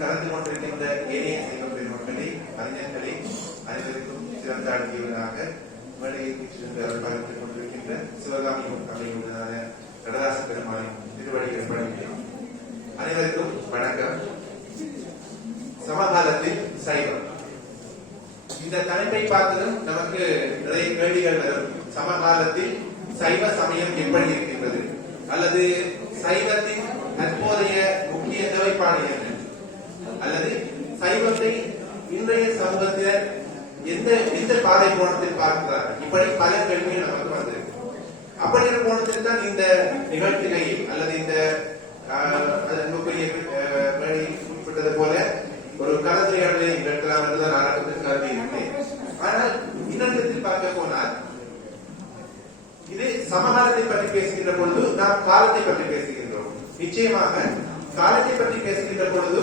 கலந்து கொண்டிருக்கின்ற ஏனைய சைவ பெருமக்களே, அறிஞர்களே, அனைவருக்கும் சிறந்த அழகியவனாக மேடையை பார்த்துக் கொண்டிருக்கின்ற சிவகாமி அமையுடனான நடராச பெருமானின் திருவடிகள் பணிக்கிறேன். அனைவருக்கும் வணக்கம். சமகாலத்தில் சைவம் இந்த தலைப்பை பார்த்ததும் நமக்கு நிறைய கேள்விகள் வரும். சமகாலத்தில் சைவ சமயம் எப்படி இருக்கின்றது, அல்லது சைவத்தின் தற்போதைய முக்கிய தேவைப்பாடு என்ன, அல்லது சைவத்தை இன்றைய சமூகத்தினர் எந்த பாதை கோணத்தில் பார்க்கிறார்கள், இப்படி பல கேள்விகள் நமக்கு வந்திருக்கு. அப்படி ஒரு கோணத்தில் தான் இந்த நிகழ்ச்சியை அல்லது இந்த குறிப்பிட்டது போல ஒரு கலந்துரையாடலை நிகழ்த்தலாம் என்றுதான் ஆரம்பத்தில் கருதி இருக்கிறேன். ஆனால் இன்னொரு பார்க்க போனால் இது சமகாலத்தை பற்றி பேசுகின்ற பொழுது நாம் காலத்தை பற்றி பேசுகின்றோம். நிச்சயமாக காலத்தை பற்றி பேசுகின்ற பொழுது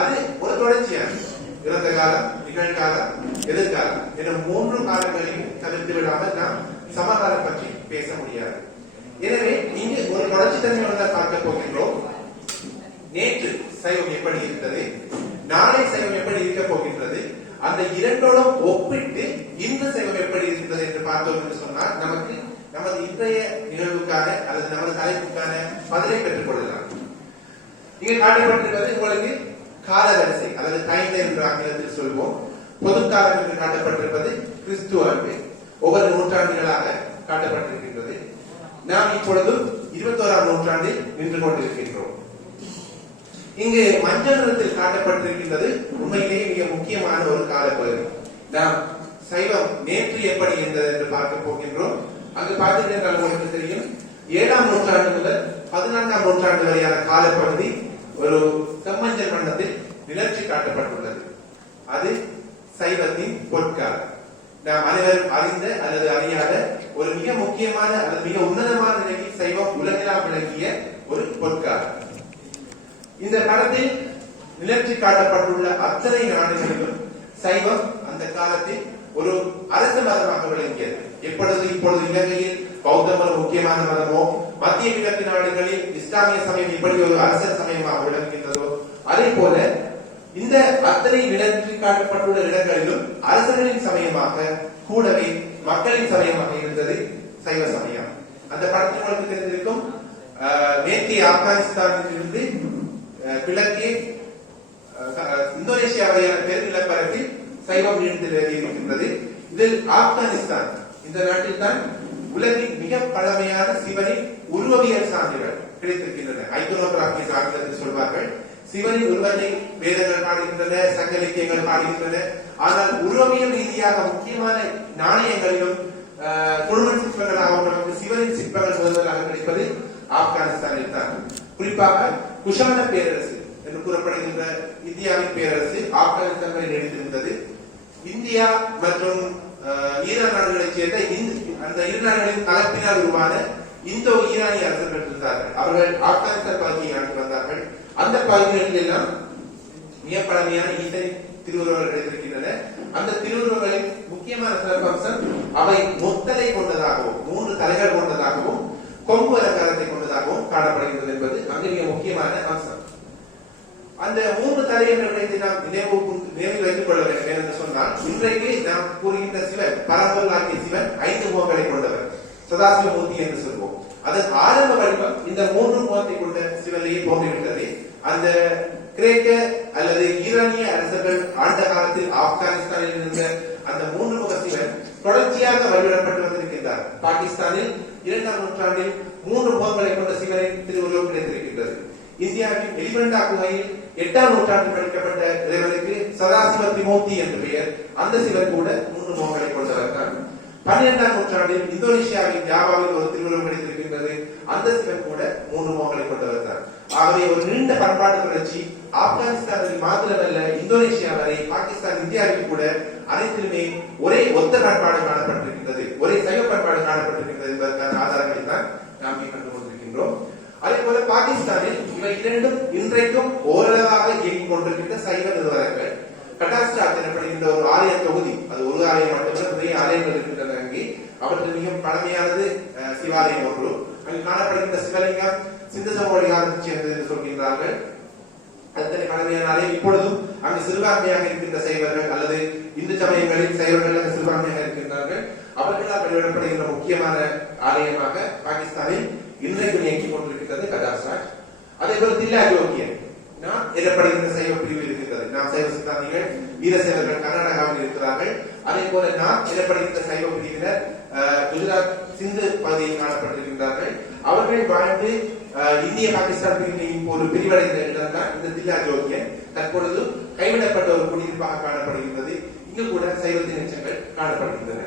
அது ஒரு தொடர்ச்சியான இறந்த காலம், நிகழ்காலம், எதிர்காலம் என 3 காலங்களையும் தவிர்த்து விடாமல் நாம் சமகாலம் பற்றி பேச முடியாது. எனவே இங்கு ஒரு தொடர்ச்சி தன்மையோடு பார்க்க போகின்றோம். நேற்று சைவம் எப்படி இருந்தது, நாளை சைவம் எப்படி இருக்க போகின்றது, அந்த இரண்டோடும் ஒப்பிட்டு இன்று சைவம் எப்படி இருந்தது என்று பார்த்தோம் என்று சொன்னால் நமக்கு நமது இன்றைய நிகழ்வுக்கான அல்லது நமது தலைப்புக்கான பதிலை பெற்றுக் கொள்ளலாம். இங்கே காட்டப்பட்டிருப்பது உங்களுக்கு கால வரிசை அல்லது டைம் என்று ஆங்கிலத்தில் சொல்வோம். பொதுக்காலம் என்று காட்டப்பட்டிருப்பது கிறிஸ்துவ ஆண்டு, ஒவ்வொரு நூற்றாண்டுகளாக காட்டப்பட்டிருக்கின்றது. நாம் இப்பொழுது 21ஆம் நூற்றாண்டில் நின்று கொண்டிருக்கின்றோம். இங்கு மஞ்சள் நிறத்தில் காட்டப்பட்டிருக்கின்றது உண்மையிலேயே மிக முக்கியமான ஒரு காலப்பகுதி. நாம் சைவம் நேற்று எப்படி இருந்தது என்று பார்க்க போகின்றோம். அங்கு பார்த்தீர்கள் உங்களுக்கு தெரியும், 7ஆம் நூற்றாண்டு முதல் 14ஆம் நூற்றாண்டு வரையான காலப்பகுதி ஒரு செம்மஞ்சள் வண்ணத்தில் நிலச்சி காட்டப்பட்டுள்ளது. அது சைவத்தின் பொற்காலம். நாம் அனைவரும் அறிந்த அல்லது அறியாத ஒரு மிக முக்கியமான அல்லது மிக உன்னதமான நிலையில் சைவம் உலகெல்லாம் விளங்கிய ஒரு பொற்காலம். இந்த படத்தில் நிலச்சி காட்டப்பட்டுள்ள அத்தனை நாடுகளிலும் சைவம் அந்த காலத்தில் ஒரு அரசு மதமாக விளங்கியது. இப்பொழுது இலங்கையில் பௌத்த மதம் முக்கியமான மதமோ, மத்திய கிழக்கு நாடுகளில் இஸ்லாமிய சமயம் இப்படி ஒரு அரச சமயமாக விளங்குகின்றதோ, அதே போல இந்த அத்தனை நிலச்சி காட்டப்பட்டுள்ள இடங்களிலும் அரசர்களின் சமயமாக கூடவே மக்களின் சமயமாக இருந்தது சைவ சமயம். அந்த படத்தில் உங்களுக்கு தெரிந்திருக்கும், மேற்கே ஆப்கானிஸ்தானில் இருந்து கிழக்கே இந்தோனேசியா வரையான பெருநிலப்பரப்பில் சைவம் நீண்டு இருக்கின்றது. இதில் ஆப்கானிஸ்தான் இந்த நாட்டில் தான் உலகின் மிக பழமையான சிவனின் உருவவியல் சான்றுகள் கிடைத்திருக்கின்றன. ஐகோனோகிராபி ஆங்கிலத்தில் சொல்வார்கள். சிவனின் உருவத்தை வேதங்கள் பாடுகின்றன, சங்க இலக்கியங்கள் பாடுகின்றன. ஆனால் உருவவியல் ரீதியாக முக்கியமான நாணயங்களிலும் குழுமன் சிற்பங்களாக நமக்கு சிவனின் சிற்பங்கள் முதலாக கிடைப்பது ஆப்கானிஸ்தானில் தான். குறிப்பாக குஷான பேரரசு என்று கூறப்படுகின்ற இந்தியாவின் பேரரசு ஆப்கானிஸ்தானில் நீடித்திருந்தது. இந்தியா மற்றும் ஈரான் நாடுகளைச் சேர்ந்த அந்த இரு நாடுகளின் கலப்பினால் உருவான இந்தோ ஈரானிய அரசர்கள் இருந்தார்கள். அவர்கள் ஆப்கானிஸ்தான் பகுதியை ஆண்டு வந்தார்கள். அந்த பகுதிகளில் எல்லாம் மிக பழமையான ஈசனின் திருவுருவங்கள் கிடைத்திருக்கின்றன. அந்த திருவுருவங்களின் முக்கியமான சிறப்பம்சம் அவை முத்தலை கொண்டதாகவும் 3 தலைகள் கொண்டதாகவும் கொம்பு அலங்காரத்தை கொண்டதாகவும் காணப்படுகின்றது என்பது அங்கு மிக முக்கியமான அம்சம். அந்த 3 தலைகளை நாம் நினைவில் வைத்துக் கொள்ள வேண்டும் என்று சொன்னால், இன்றைக்கு நாம் கூறுகின்ற சிவன், பரம்பொருளாகிய சிவன் 5 முகங்களை கொண்டவர், சதாசிவமூர்த்தி என்று சொல்வோம். அதன் ஆரம்ப வடிவம் இந்த 3 முகத்தை கொண்ட சிவனையே தோன்றிவிட்டது. அந்த கிரேக்க அல்லது ஈரானிய அரசர்கள் ஆண்ட காலத்தில் ஆப்கானிஸ்தானில் இருந்த அந்த 3 முக சிவன் தொடர்ச்சியாக வழிபடப்பட்டு வந்திருக்கின்றார். பாகிஸ்தானில் 2ஆம் நூற்றாண்டில் 3 முகங்களை கொண்ட சிவனின் திருவுருவம் கிடைத்திருக்கின்றது. இந்தியாவின் எலிபெண்டா குகையில் 8ஆம் நூற்றாண்டில் படிக்கப்பட்ட இறைவனுக்கு சதாசிவமூர்த்தி என்று பெயர். அந்த சிவன் கூட 3 முகங்களை கொண்டவர் தான். 12ஆம் நூற்றாண்டில் இந்தோனேசியாவின் ஜாவாவில் ஒரு திருவுருவம் கிடைத்திருக்கின்றது. அந்த சிவன் கூட 3 முகங்களை கொண்டவர் தான். ஆகவே ஒரு நீண்ட பண்பாட்டு தொடர்ச்சி ஆப்கானிஸ்தானில் மாத்திரமல்ல, இந்தோனேசியா வரை, பாகிஸ்தான், இந்தியாவில் கூட அனைத்திலுமே ஒரே ஒத்த பண்பாடு காணப்பட்டிருக்கின்றது, ஒரே சைவ பண்பாடு காணப்பட்டிருக்கின்றது என்பதற்கான ஆதாரங்களை தான் நாம் கண்டு கொண்டிருக்கின்றோம். அதே போல பாகிஸ்தானில் இவை இரண்டும் இன்றைக்கும் ஓரளவாக இயங்கிக் கொண்டிருக்கின்ற சைவ நிறுவனங்கள். கட்டாஸ்டாத் எனப்படுகின்ற ஒரு ஆலய தொகுதி, அது ஒரு ஆலயம் மட்டுமல்ல, நிறைய ஆலயங்கள் இருக்கின்றன. அங்கே அவற்றில் மிகவும் பழமையானது சிவாலயம் ஒன்று. அங்கு காணப்படுகின்ற சிவலிங்கம் சிந்த சமவெளி காலத்தைச் சேர்ந்தது என்று சொல்கின்றார்கள். அத்தனை பழமையானாலே இப்பொழுதும் அங்கு சிறுபான்மையாக இருக்கின்ற சைவர்கள் அல்லது இந்து சமயங்களில் சைவர்கள் சிறுபான்மையாக இருக்கின்றார்கள். அவர்களால் வெளியிடப்படுகின்ற முக்கியமான ஆலயமாக பாகிஸ்தானில் இன்றைக்கு இயங்கிக் கொண்டிருக்கிறது கதாசாட். அதே போல தில்லா ஜோக்கியன் நாம் எனப்படுகின்ற சைவ பிரிவு இருக்கின்றது. நாம் சைவ சித்தாந்திகள் வீரசைவர்கள் கர்நாடகாவில் இருக்கிறார்கள். அதே போல நாம் எனப்படுகின்ற சைவ பிரிவினர் குஜராத் சிந்து பகுதியில் காணப்பட்டிருக்கின்றார்கள். அவர்கள் வாழ்ந்து இந்திய பாகிஸ்தான் பிரிவினையின் ஒரு பிரிவடைந்த இடம்தான் இந்த தில்லா ஜோக்கியன். தற்பொழுது கைவிடப்பட்ட ஒரு குடியிருப்பாக காணப்படுகின்றது. இங்கு கூட சைவத்தின் எச்சங்கள் காணப்படுகின்றன.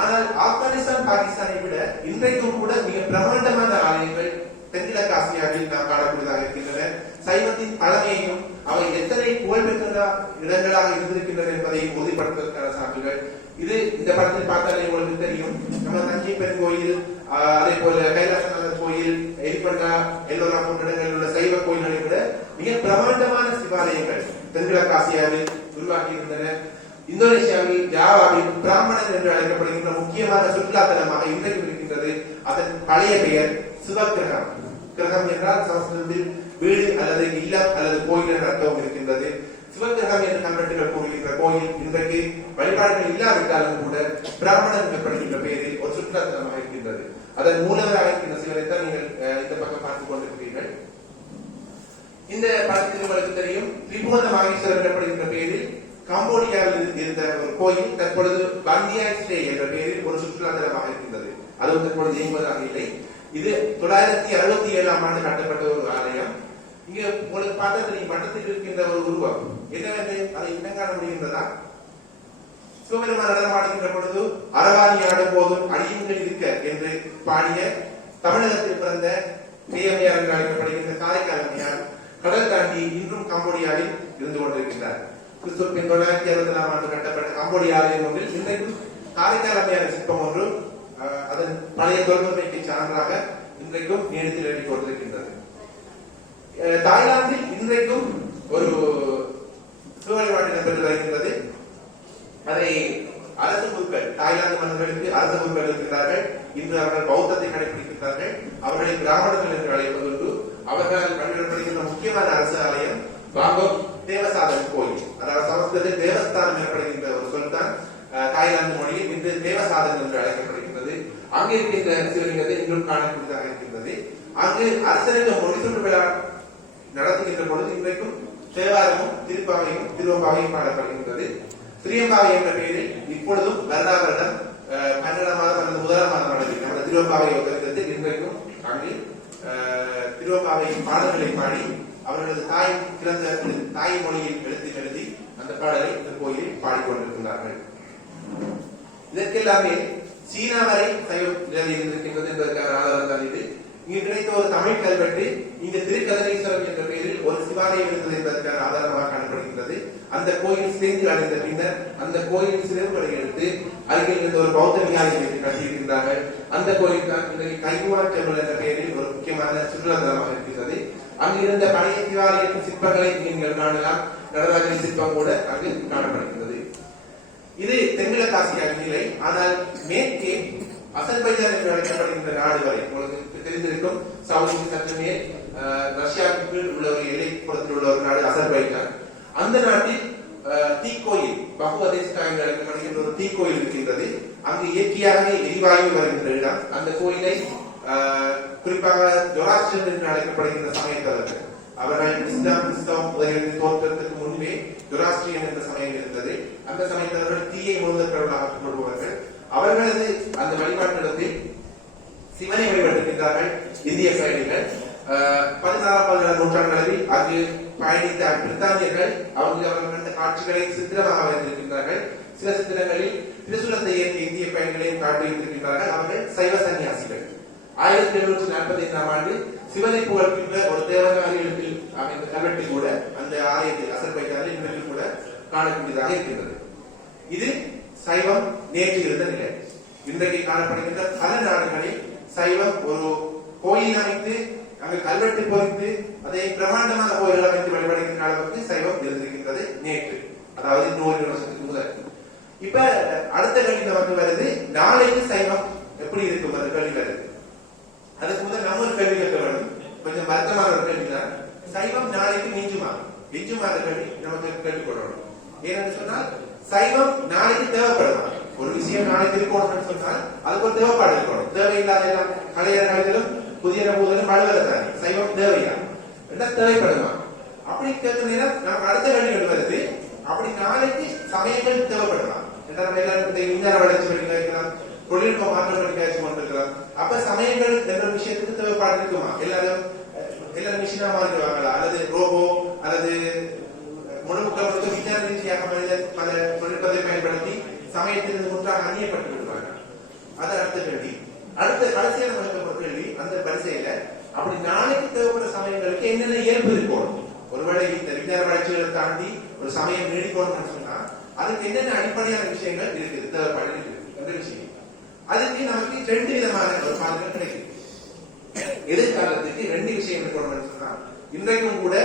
ஆனால் ஆப்கானிஸ்தான் பாகிஸ்தானை விட இன்றைக்கும் கூட மிக பிரமாண்டமான ஆலயங்கள் தென்கிழக்கு ஆசியாவில் நாம் காணக்கூடியதாக இருக்கின்றன. சைவத்தின் பழமையையும் அவை எத்தனை புகழ்பெற்ற இடங்களாக இருந்திருக்கின்றன என்பதை உறுதிப்படுத்துவதற்கான சான்றுகள் இது. இந்த படத்தில் பார்த்தாலே உங்களுக்கு தெரியும். நம்ம தஞ்சை பெருங்கோயில், அதே போல கைலாசநாதர் கோயில், எரிபண்டா, எல்லோரா போன்ற இடங்களில் உள்ள சைவ கோயில்களை விட மிக பிரமாண்டமான சிவாலயங்கள் தென்கிழக்கு ஆசியாவில் உருவாக்கி இருந்தன. இந்தோனேசியாவில் ஜாவாவில் பிராமணன் என்று அழைக்கப்படுகின்ற முக்கியமான சுற்றுலா தலமாக இன்றைக்கு இருக்கின்றது. அதன் பழைய பெயர் சிவகிரகம். கிரகம் என்றால் சமஸ்கிருதத்தில் வீடு அல்லது இல்லம் அல்லது கோயில் என்ற அர்த்தம் இருக்கின்றது. சிவகிரகம் என்று கல்வெட்டுகள் கூறுகின்ற கோயில் இன்றைக்கு வழிபாடுகள் இல்லாவிட்டாலும் கூட பிராமணன் எனப்படுகின்ற பெயரில் ஒரு சுற்றுலா தலமாக இருக்கின்றது. அதன் மூலவராக இருக்கின்ற சிவனைத்தான் நீங்கள் இந்த பக்கம் பார்த்துக் கொண்டிருக்கிறீர்கள். இந்த படத்தில் உங்களுக்கு தெரியும், திரிபுவன மாகேஸ்வரர் எனப்படுகின்ற பெயரில் கம்போடியாவில் இருந்த ஒரு கோயில் தற்பொழுது பந்தியாய் ஸ்டே என்ற பெயரில் ஒரு சுற்றுலா தலமாக இருக்கின்றது. அதுவும் தற்பொழுது இயங்குவதாக இல்லை. இது 967ஆம் ஆண்டு கட்டப்பட்ட ஒரு ஆலயம். இங்க உங்களுக்கு பார்த்தா தெரியும், மட்டத்தில் இருக்கின்ற ஒரு உருவம் என்னவென்று அதை இனம் காண முடிகின்றதா? சிவபெருமான் நடனமாடுகின்ற பொழுது அரவாணி ஆடும் போதும் அடியுங்கள் இருக்க என்று பாடிய தமிழகத்தில் பிறந்த மேயமையார் என்று அழைக்கப்படுகின்ற காரைக்கால் அம்மையார் கடல் தாண்டி இன்றும் கம்போடியாவில் இருந்து கொண்டிருக்கின்றார். கிறிஸ்துவின் 964ஆம் ஆண்டு கட்டப்பட்ட கம்போடியா ஆலயம் ஒன்றில் இன்றைக்கும் காரைக்கால் அம்மையார் சிற்பம் ஒன்று அதன் பழைய தொழில்நுட்பைக்கு சான்றாக இன்றைக்கும் நீடித்து நிலைக்கு கொண்டிருக்கின்றது. தாய்லாந்தில் இன்றைக்கும் ஒரு சிவ வழிபாடு நடைபெற்று வருகின்றது. அதை அரசு குருக்கள், தாய்லாந்து மன்னர்களுக்கு அரசு குருக்கள் இருக்கிறார்கள். இன்று அவர்கள் பௌத்தத்தை கடைபிடிக்கிறார்கள். அவர்களை பிராமணர்கள் என்று அழைப்பதுண்டு. அவர்களால் கண்டுபிடிக்கின்ற முக்கியமான அரசு ஆலயம் பாங்கோக் தேவசாதன் கோயில். அதாவது சமஸ்கிருதத்தில் தேவஸ்தானம் எனப்படுகின்ற ஒரு சொல் தான் தாய்லாந்து மொழியில் இன்று தேவசாதன் என்று அழைக்கப்படுகின்றது. அங்கு இருக்கின்ற சிவலிங்கத்தை இன்றும் காணக்கூடியதாக இருக்கின்றது. அங்கு அரசருக்கு முடிசூட்டு விழா நடத்துகின்ற பொழுது இன்றைக்கும் தேவாரமும் திருப்பாவையும் திருவம்பாவையும் காணப்படுகின்றது. திரியம்பாவை என்ற பெயரில் இப்பொழுதும் வருடா வருடம் 12ஆம் மாதம் அல்லது 1ஆம் மாதம் அளவில் நமது திருவம்பாவை உபயோகத்தில் இன்றைக்கும் அங்கு திருவம்பாவை பாடல்களை பாடி அவர்களது தாய் பிறந்த தாய் மொழியில் எழுதி அந்த பாடலை இந்த கோயிலில் பாடிக்கொண்டிருக்கிறார்கள். இதற்கெல்லாமே சீனா வரை சைவம் நிலவில் இருக்கின்றது என்பதற்கான ஆதாரம் தான் இது. இங்கு கிடைத்த ஒரு தமிழ் கல்வெட்டு இங்கு திருக்கதனீஸ்வரம் என்ற பெயரில் ஒரு சிவாலயம் இருந்தது என்பதற்கான ஆதாரமாக காணப்படுகின்றது. அந்த கோயில் சிதைந்து அடைந்த பின்னர் அந்த கோயில் சிதைவுகளை எடுத்து அருகில் இருந்த ஒரு பௌத்த விகாரியை கட்டியிருக்கின்றார்கள். அந்த கோயில் தான் இன்றைக்கு கைகுவார் டெம்பிள் என்ற பெயரில் ஒரு முக்கியமான சுற்றுலா தலமாக இருக்கின்றது. அங்கு இருந்த பழைய சிவாலயத்தின் சிற்பங்களை நீங்கள் காணலாம். நடராஜன் சிற்பம் கூட அங்கு காணப்படுகின்றது. இது தென்கிழக்கு ஆசியாவின் நிலை. ஆனால் மேற்கே அசர்பைஜான் என்று அழைக்கப்படுகின்ற நாடு வரை உங்களுக்கு தெரிந்திருக்கும். சவுதிக்கு சற்று மேல் ரஷ்யாவுக்கு உள்ள ஒரு எல்லைப்புறத்தில் உள்ள ஒரு நாடு அசர்பைஜான். அந்த நாட்டில் தீக்கோயில் பகுவதேஸ்கா என்று அழைக்கப்படுகின்ற ஒரு தீக்கோயில் இருக்கின்றது. அங்கு இயற்கையாக எரிவாயு வருகின்ற இடம். அந்த கோயிலை குறிப்பாக ஜொராஸ்ட்ரியன் என்று அழைக்கப்படுகின்ற சமயத்தவர்கள் அவர்கள் இஸ்லாம் கிறிஸ்தவம் முதலில் தோற்றத்துக்கு முன்பே ஜொராஸ்ட்ரியன் என்ற சமயம் இருந்தது. அந்த சமயத்தவர்கள் தீயை முதற்கடவுளாக கொள்பவர்கள். அவர்களது அந்த வழிபாட்டிடத்தில் சிவனை வழிபட்டிருக்கின்றார்கள் இந்திய பயணிகள். 16ஆம் நூற்றாண்டளவில் அங்கு பயணித்த பிரித்தானியர்கள் அவர்கள் கண்ட காட்சிகளை சித்திரமாக வைத்திருக்கின்றார்கள். சில சித்திரங்களில் திருசூலத்தை ஏற்றிய இந்திய பயணிகளையும் காட்டி வைத்திருக்கின்றார்கள். அவர்கள் சைவ சன்னியாசிகள். 1745ஆம் ஆண்டு சிவனை புகழ்கின்ற ஒரு தேவகாரியத்தில் அமைந்த கல்வெட்டில் கூட அந்த ஆலயத்தில் அசர்பைஜானில் இன்றைக்கு கூட காணக்கூடியதாக இருக்கின்றது. இது சைவம் நேற்று இருந்த நிலை. இன்றைக்கு காணப்படுகின்ற பல நாடுகளில் சைவம் ஒரு கோயில் அமைத்து அங்கு கல்வெட்டு பொறித்து அதை பிரமாண்டமான கோயில் அமைத்து வழிபடுகின்ற அளவுக்கு சைவம் இருந்திருக்கின்றது நேற்று, அதாவது 100 வருஷத்துக்கு முதல். இப்ப அடுத்த கேள்வி நமக்கு வருது, நாளைக்கு சைவம் எப்படி இருக்கும்? அந்த கேள்வி வருது. அதுக்கு முதல் நம்ம ஒரு கேள்வி கேட்க வேண்டும். கொஞ்சம் வருத்தமான ஒரு கேள்விதான். சைவம் நாளைக்கு மிஞ்சுமா கேள்வி நமக்கு கேட்டுக்கொள்ளணும். ஏன்னு சொன்னால் சைவம் நாளைக்கு தேவைப்படுமா? ஒரு விஷயம் நாளைக்கு இருக்கணும்னு சொன்னால் அதுக்கு ஒரு தேவைப்பாடு இருக்கணும். தேவையில்லாத எல்லாம் பழைய நாளிலும் புதிய நபூதலும் வலுவதானே சைவம் தேவையா தேவைப்படுமா? அப்படி கேட்கிற நேரம் நமக்கு அடுத்த கேள்வி வருது, அப்படி நாளைக்கு சமயங்கள் தேவைப்படுமா? விஞ்ஞான வளர்ச்சி வைக்கலாம், தொழில்நுட்ப மாற்றங்கள் பேசி கொண்டிருக்கலாம். அப்ப சமயங்கள் என்ற விஷயத்துக்கு தேவைப்பாடு இருக்குமா? எல்லாரும் மிஷினா மாறிடுவாங்களா? அல்லது ரோபோ அல்லது முழுக்க விஞ்ஞான ரீதியாக மனிதன் பல தொழில்நுட்பத்தை பயன்படுத்தி சமயத்திலிருந்து முற்றாக அந்நியப்பட்டு விடுவாங்க. அது அடுத்த கேள்வி. அடுத்த கடைசியான ஒரு கேள்வி, அந்த வரிசையில அப்படி நாளைக்கு தேவைப்படுற சமயங்களுக்கு என்னென்ன இயல்பு இருக்கணும்? ஒருவேளை இந்த விஞ்ஞான வளர்ச்சிகளை தாண்டி ஒரு சமயம் நீடிக்கணும்னு சொன்னா அதுக்கு என்னென்ன அடிப்படையான விஷயங்கள் இருக்குது, தேவைப்பாடு இருக்குது என்ற விஷயம். அதுக்கு நமக்கு 2 விதமான ஒரு பாடங்கள் கிடைக்குது. எதிர்காலத்துக்கு 2 விஷயம் இருக்கணும்னு சொன்னா இன்றைக்கும் கூட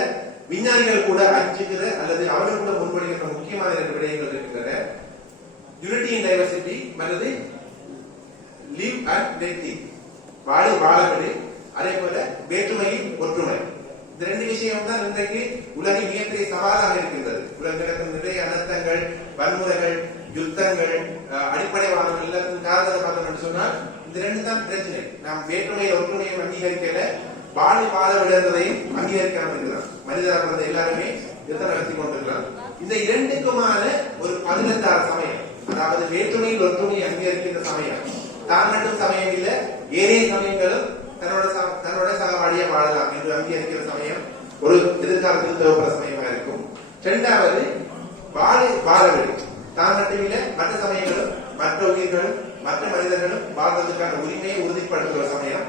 விஞ்ஞானிகள் கூட அஞ்சுகிற அல்லது அவர்கள் கூட முன்மொழிகிற முக்கியமான 2 விடயங்கள் இருக்கின்றன. யூனிட்டி இன் டைவர்சிட்டி அல்லது லிவ் அண்ட் லெட் லிவ், வாழவிடு, அதே போல வேற்றுமையில் ஒற்றுமை. இந்த 2 விஷயம் தான் இன்றைக்கு உலகின் மிகப்பெரிய சவாலாக இருக்கின்றது. உலகில் நிறைய அனர்த்தங்கள், வன்முறைகள், யுத்தங்கள், அடிப்படைவாதங்கள் எல்லாத்துக்கும் காரணம் பார்த்தோம்னு சொன்னால் இந்த 2 தான் பிரச்சனை. நாம் வேற்றுமையில் ஒற்றுமையை அங்கீகரிக்கல, வாழ விடுறதையும் அங்கீகரிக்காமல் இருக்கிறோம். மனிதராக பிறந்த எல்லாருமே யுத்தம் நடத்தி கொண்டிருக்கிறோம். இந்த 2க்குமான ஒரு 16 சமயம், அதாவது வேற்றுமையில் ஒற்றுமையை அங்கீகரிக்கின்ற சமயம் தான் மட்டும் சமயம் இல்ல, ஏனைய சமயங்களும் தன்னோட சகவாடியை வாழலாம் என்று அங்கீகரிக்கிற சமயம் ஒரு எதிர்காலத்தில் தேவைப்படுற சமயமா இருக்கும். 2வது வாழவிடு, தான் மட்டும் இல்ல மற்ற சமயங்களும் மற்ற உயிர்களும் மற்ற மனிதர்களும் வாழ்வதற்கான உரிமையை உறுதிப்படுத்துகிற சமயம்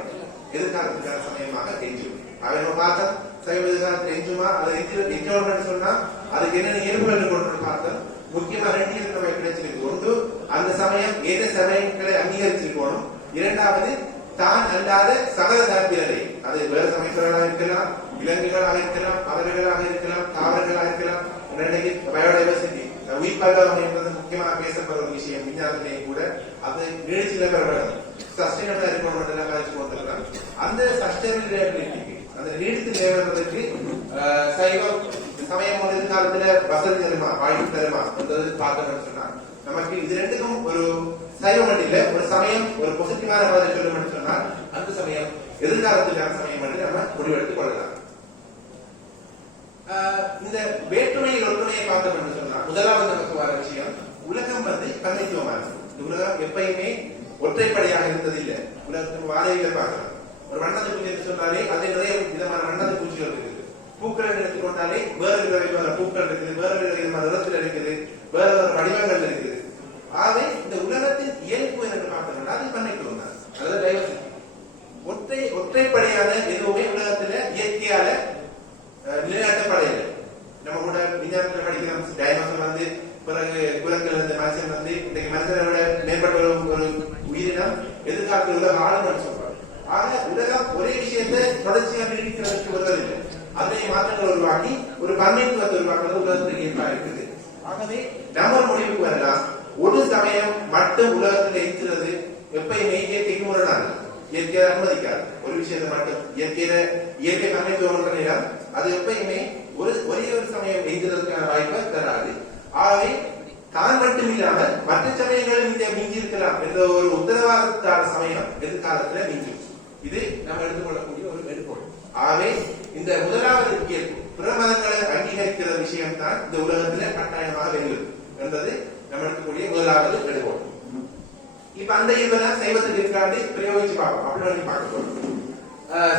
எதிர்காலத்துக்கான சமயமாக தெரிஞ்சும். அவன் பார்த்தோம் சைவ எதிர்காலத்தில் எஞ்சுமா அதை எஞ்சோன்னு சொன்னா அதுக்கு என்னென்ன இயல்புகள் கொண்டு பார்த்தோம். முக்கியமா 2 நம்ம கிடைச்சிருக்கு. ஒன்று, அந்த சமயம் ஏதோ சமயங்களை அங்கீகரிச்சிருக்கணும். 2வது, தான் அல்லாத சகல தரப்பினரை, அது வேறு சமயங்களாக இருக்கலாம், விலங்குகளாக இருக்கலாம், பறவைகளாக இருக்கலாம், தாவரங்களாக இருக்கலாம், பயோடைவர்சிட்டி உயிர்ப்பாளம் என்பது முக்கியமாக பேசப்படுற ஒரு விஷயம். விஞ்ஞானத்திலேயே கூட அது நீடிச்சு நிலப்பரவலம் சஸ்டைனபிளா இருக்கணும். அந்த சஸ்டைனபிலிட்டிக்கு, அந்த நீடித்து நிலவரத்துக்கு சைவம் சமயம் ஒரு எதிர்காலத்துல வசதி தருமா, வாய்ப்பு தருமா என்றது பார்க்கணும்னு சொன்னா நமக்கு இது 2க்கும் ஒரு சைவம் இல்ல, ஒரு சமயம் ஒரு பாசிட்டிவான மாதிரி சொல்லணும்னு சொன்னால் அந்த சமயம் எதிர்காலத்துக்கான சமயம் என்று நம்ம முடிவெடுத்துக் கொள்ளலாம். இந்த வேற்றுமையில் ஒற்றுமையை பார்த்தோம்னு சொன்னா முதலாவது நமக்கு வர விஷயம், உலகம் தன்மைத்துவமானது. இந்த உலகம் எப்பயுமே ஒற்றைப்படையாக இருந்தது இல்லை. உலகத்துக்கு வாழையில பார்க்கலாம். ஒரு வண்ணத்து பூச்சி என்று சொன்னாலே அது நிறைய விதமான வண்ணத்து பூச்சிகள் இருக்குது. பூக்களை எடுத்துக்கொண்டாலே வேறு விதமான பூக்கள் இருக்குது, வேறு விதமான நிறத்தில் இருக்குது, வேறு வேறு வடிவங்கள் இருக்குது. ஆகவே இந்த உலகத்தின் இயல்பு என்று பார்த்தோம்னா அது தன்மைத்துவம் தான், அதாவது டைவர்சிட்டி. ஒற்றைப்படையான எதுவுமே உலகத்துல இயற்கையால நிலைநாட்டப்படையில்லை. நம்ம கூட விஞ்ஞானத்தில் படிக்கிறோம், டைனோசர் பிறகு குரங்கள் மனுஷன் இன்னைக்கு மனுஷனை விட மேம்பட்ட ஒரு உயிரினம் எதிர்காலத்தில் உலக ஆளுநர் சொல்றாங்க. ஆக உலகம் ஒரே விஷயத்தை தொடர்ச்சியாக நீடிக்கிறதுக்கு வருவதில்லை. அதனை மாற்றங்கள் உருவாக்கி ஒரு பன்மைத்துவத்தை உருவாக்குறது உலகத்துக்கு இயல்பா இருக்குது. ஆகவே நம்ம முடிவுக்கு வரலாம், ஒரு சமயம் மட்டும் உலகத்தில் இருக்கிறது எப்பயுமே இயற்கைக்கு முரணாது, இயற்கையை அனுமதிக்காது. ஒரு விஷயத்தை மட்டும் இயற்கை பன்மைத்துவம் நேரம் அது எப்பயுமே ஒரே ஒரு சமயம் எய்கிறதுக்கான வாய்ப்பை தராது. ஆகவே தான் மட்டும் இல்லாமல் மற்ற சமயங்களும் இங்கே மிஞ்சி இருக்கலாம் என்ற ஒரு உத்தரவாதத்தான சமயம் எதிர்காலத்துல மிஞ்சும். இது நம்ம எடுத்துக்கொள்ளக்கூடிய ஒரு எடுப்போம். ஆகவே இந்த முதலாவது இயல்பு பிற மதங்களை அங்கீகரிக்கிற விஷயம் தான் இந்த உலகத்துல கட்டாயமாக வெல்லும் என்பது நம்ம எடுக்கக்கூடிய முதலாவது எடுப்போம். இப்ப அந்த இயல்பெல்லாம் சைவத்துக்கு இருக்காண்டு பிரயோகிச்சு பார்ப்போம். அப்படி பார்க்க போறோம்.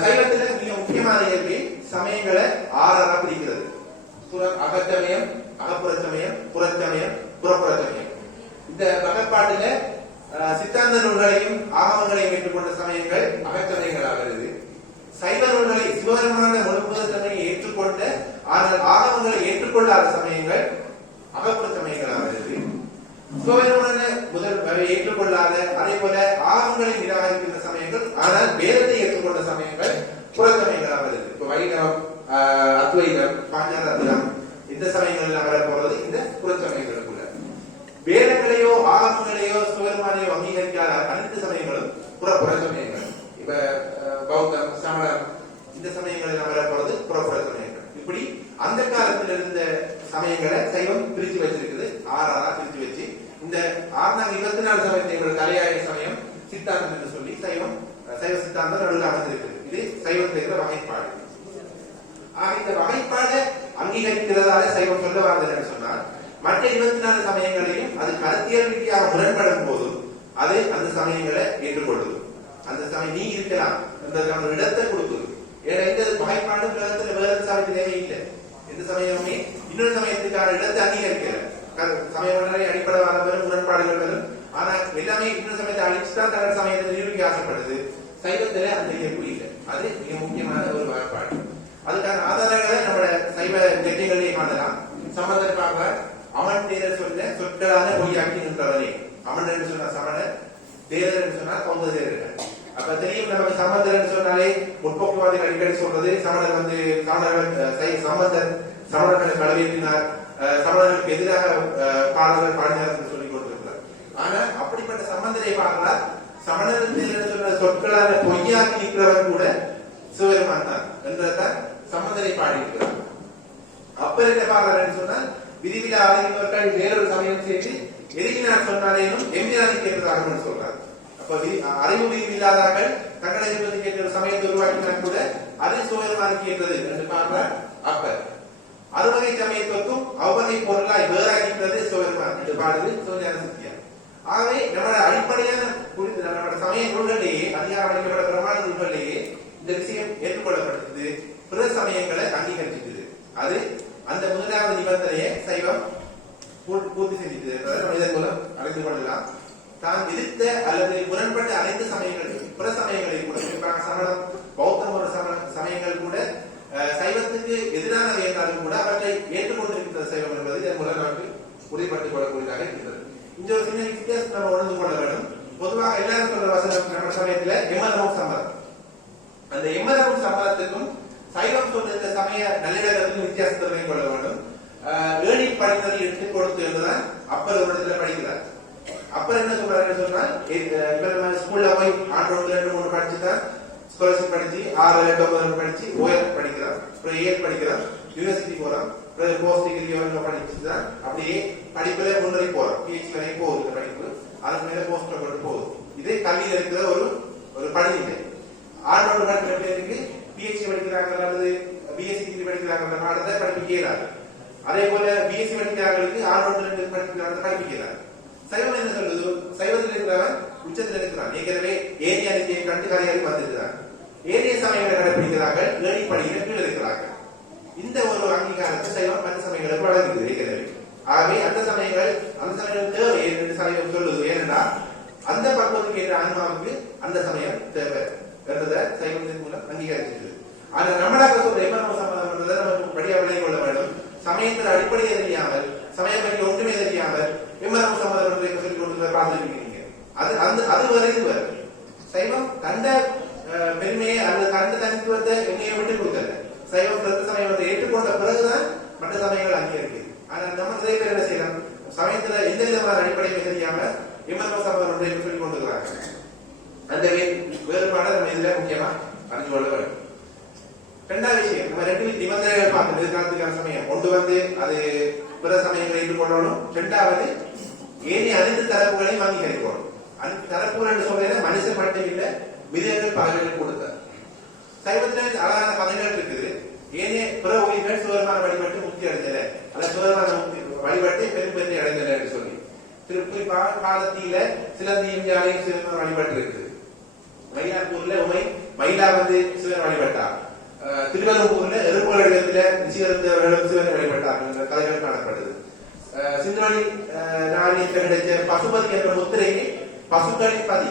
சைவத்துல மிக முக்கியமான இயல்பு சமயங்களை 6 பிரிக்கிறது. அகச்சமயம், அகப்புற சமயம், புறச்சமயம், புறப்புற சமயம். இந்த வகைப்பாட்டுல சித்தாந்த நூல்களையும் ஆகமங்களையும் ஏற்றுக்கொண்ட சமயங்கள் அகச்சமயங்களாக இருக்குது. சைவ நூல்களை சிவபெருமான முழுமுதன்மையை ஏற்றுக்கொண்ட ஆனால் ஆகமங்களை ஏற்றுக்கொள்ளாத சமயங்கள் அகப்புற சமயங்களாக இருக்குது. சிவபெருமான முதல் ஏற்றுக்கொள்ளாத அதே போல ஆகமங்களை நிராகரிக்கின்ற சமயங்கள் ஆனால் வேதத்தை ஏற்றுக்கொண்ட சமயங்கள் புறச்சமயங்களாக இருக்குது. இப்ப வைணவம், அத்வைதம், பாஞ்சராத்திரம் இந்த சமயங்கள் எல்லாம் வர போறது இந்த புறச்சமயங்களுக்குள்ள. வேதங்களையோ ஆகமங்களையோ சிவபெருமானையோ அங்கீகரிக்காத அனைத்து சமயங்களும் புற சமயங்கள். இப்ப பௌத்தம், சமணம் இந்த சமயங்கள் எல்லாம் வர போறது புறப்புற சமயங்கள். சைவம் சைவ சித்தாந்தம் நடுவில் அமைந்திருக்கிறது. இது சைவத்தில் இருக்கிற வகைப்பாடு. இந்த வகைப்பாடு அங்கீகரிக்கிறதால சைவம் சொல்ல வாழ்ந்தது சொன்னால் மற்ற 24 சமயங்களையும் அது கருத்தியல் ரீதியாக முரண்படும் போதும் அது அந்த சமயங்களை ஏற்றுக்கொள்ளுது. அந்த சமயம் நீ இருக்கலாம் என்ற இடத்தை கொடுக்குது. ஏன்னா இந்த வகைப்பாடு உலகத்துல வேற சாமிக்கு தேவை இல்லை. எந்த சமயமே இன்னொரு சமயத்துக்கான இடத்தை அங்கீகரிக்கல. சமயம் அடிப்படைவாத வரும், முரண்பாடுகள் வரும். ஆனா எல்லாமே இன்னொரு சமயத்தை அழிச்சுதான் தன் சமயத்தை நிரூபிக்க ஆசைப்படுது. சைவத்துல அந்த இயல்பு இல்லை. அது மிக முக்கியமான ஒரு வகைப்பாடு. அதுக்கான ஆதாரங்களை நம்மளோட சைவ இலக்கியங்களிலே காணலாம். சம்பந்தர் பார்க்க அவன் தேரர் சொன்ன சொற்களான பொய்யாக்கி நின்றவனே. அவன் என்று சொன்ன சமணர், தேரர் என்று சொன்னா கௌந்த தேரர்கள். அப்ப தெரியும் நமக்கு சம்பந்தர் சொன்னாலே முற்போக்குவாதிகள் அடிக்கடி சொல்றது சமணர் வந்து சமணர்களை களவேற்றினார், சமணர்களுக்கு எதிராக பாடல்கள் பாடினார் என்று சொல்லிக் கொண்டிருக்கிறார். ஆனா அப்படிப்பட்ட சம்பந்தரை பார்த்தால் சமணர் சொன்ன சொற்களான பொய்யாக்கி நிற்கிறவன் கூட சிவபெருமான் தான் என்றதான் சம்பந்தரை பாடியிருக்கிறார். அப்பர் என்ன பாடுறார் சொன்னால் விதிவிலா அறிந்தவர்கள் வேறொரு சமயம் செய்து எதிரினார் சொன்னாலேனும் எம்பிரானை கேட்டதாக சொல்றார். அப்ப அறிவு விதிவில்லாதார்கள் தங்களை இருப்பது கேட்ட சமயத்தை உருவாக்கினால் கூட அது சிவபெருமானுக்கு ஏற்றது என்று பாடுறார் அப்பர். அறுவகை சமயத்திற்கும் அவ்வகை பொருளாய் வேறாகின்றது சிவபெருமான் என்று பாடுது சிவஞான சித்தியார். ஆகவே நம்மளோட அடிப்படையான நம்மளோட சமய நூல்களிலேயே அதிகாரம் அளிக்கப்பட்ட பிரமாண நூல்களிலேயே இந்த விஷயம் ஏற்றுக்கொள்ளப்பட்டது. பிற சமயங்களை அங்கீகரிச்சிருக்குது. அது அந்த முதலாவது நிபந்தனையை சைவம் பூர்த்தி செஞ்சிருக்குது என்பதை நம்ம இதன் மூலம் அறிந்து கொள்ளலாம். தான் எதிர்த்த அல்லது முரண்பட்ட அனைத்து சமயங்களையும் பிற சமயங்களை கூட சமணம் பௌத்தம் ஒரு சமயங்கள் கூட சைவத்துக்கு எதிரானவை என்றாலும் கூட அவற்றை ஏற்றுக்கொண்டிருக்கிற சைவம் என்பது இதன் மூலம் நமக்கு உறுதிப்படுத்திக் கொள்ளக்கூடியதாக இருக்கிறது. இந்த ஒரு சின்ன வித்தியாசம் நம்ம உணர்ந்து கொள்ள வேண்டும். பொதுவாக எல்லாரும் சொல்ற வசனம் நம்ம சமயத்துல எம்மதமும் சம்மதம். அந்த எம்மதமும் சம்மதத்துக்கும் சைவம் சொல்ற சமய நல்லிடங்களுக்கும் வித்தியாசத்தை கொள்ள வேண்டும். ஏழி படித்ததை எடுத்துக் கொடுத்து என்றுதான் அப்பர் ஒரு இடத்துல படிக்கிறார். அப்பர் என்ன சொல்றாரு சொன்னால் ஸ்கூல்ல போய் ஆண்டோடு 2-3 படிச்சுதான் ஸ்காலர்ஷிப் படிச்சு 6, 8, 9 படிச்சு ஓஎல் படிக்கிறார், அப்புறம் ஏஎல் படிக்கிறார், யூனிவர்சிட்டி போறான், போஸ்ட் டிகிரி படிச்சுதான் அப்படியே படிப்புல முன்னேறி போறோம். பிஹெச்டி வரைக்கும் போகுது படிப்பு, அதுக்கு மேல போஸ்ட் கொண்டு போகுது. இதே கல்வியில இருக்கிற ஒரு படிநிலை. ஆண்டோடு படிக்கிற பேருக்கு பிஹெச்டி படிக்கிறாங்க அல்லது பிஎஸ்சி டிகிரி படிக்கிறாங்க பாடத்தை படிப்பிக்கிறார். அதே போல பிஎஸ்சி படிக்கிறார்களுக்கு ஆண்டோடு படிக்கிறாங்க படிப்பிக்கிறார். சைவம் என்ன சொல்லுது? சைவத்தில் இருக்கிறவன் உச்சத்தில் இருக்கிறான். ஏற்கனவே ஏரிய அறிக்கையை கண்டு கரையாறி வந்திருக்கிறார். ஏரிய சமயங்களை கடைபிடிக்கிறார்கள், ஏழி படியில கீழ் இருக்கிறார்கள். இந்த ஒரு அங்கீகாரத்தை சைவம் மற்ற சமயங்களுக்கு வழங்குகிறது ஏற்கனவே. ஆகவே அந்த சமயங்கள் தேவை என்று சைவம் சொல்லுது. ஏனென்றா அந்த பக்குவத்துக்கு ஏற்ற ஆன்மாவுக்கு அந்த சமயம் தேவை என்றதை சைவத்தின் மூலம் அங்கீகரிச்சிருக்கு. ஆனா நம்மளாக சொல்ற எம்மனோ சம்மதம் என்றதை நமக்கு படியா விளங்கி கொள்ள வேண்டும். சமயத்தில் அடிப்படையை தெரியாமல், சமயம் பற்றி ஒன்றுமே தெரியாமல் எம்மனோ சம்மதம் என்று சொல்லிக் கொண்டு பார்த்துருக்கீங்க. அது வரை இது வரும். சைவம் கண்ட பெருமையை அல்லது கண்ட தனித்துவத்தை எங்கேயும் விட்டுக் கொடுக்கல. சைவம் சமயத்தை ஏற்றுக்கொண்ட பிறகுதான் மற்ற சமயங்கள் அங்கீகரிக்குது. ஆனா நம்ம நிறைய பேர் என்ன செய்யலாம், சமயத்துல எந்த விதமான அடிப்படையுமே தெரியாம எம்மனோ சம்மதம் என்று சொல்லிக் கொண்டிருக்கிறாங்க. அந்த வேறுபாடு நம்ம இதுல முக்கியமா அறிஞ்சு கொள்ள வேண்டும். இரண்டாவது விஷயம், நம்ம 2 நிபந்தனைகள் பார்க்கணும் எதிர்காலத்துக்கான சமயம். ஒன்று வந்து அது பிற சமயங்களை ஏற்றுக்கொள்ளணும். இரண்டாவது ஏனைய அனைத்து தரப்புகளையும் அங்கீகரிக்கணும். அனைத்து தரப்புகள் என்று சொல்றேன் மனுஷன் மட்டும் இல்ல, மிருகங்கள் பறவைகள் கொடுத்தார். சைவத்தில் அழகான பதங்கள் இருக்குது. ஏனைய பிற உயிர்கள் சிவபெருமான வழிபட்டு முக்தி அடைஞ்சல அல்ல சிவபெருமான வழிபட்டு பெரும்பெருமை அடைஞ்சல என்று சொல்லி குறிப்பாக காலத்தில சிலந்தியும் யாரையும் சிவபெருமான வழிபட்டு இருக்குது. மயிலாப்பூர்ல மயிலா வந்து சிவன் வழிபட்டார். திருவள்ளூர்ல எறும்புகளிடத்துல நிச்சயித்தவர்களும் சிவனை வழிபட்டார்கள் என்ற கதைகள் காணப்படுது. சிந்தோனி நாளில் கிடைத்த பசுபதி என்ற முத்திரையை பசுக்களின் பதி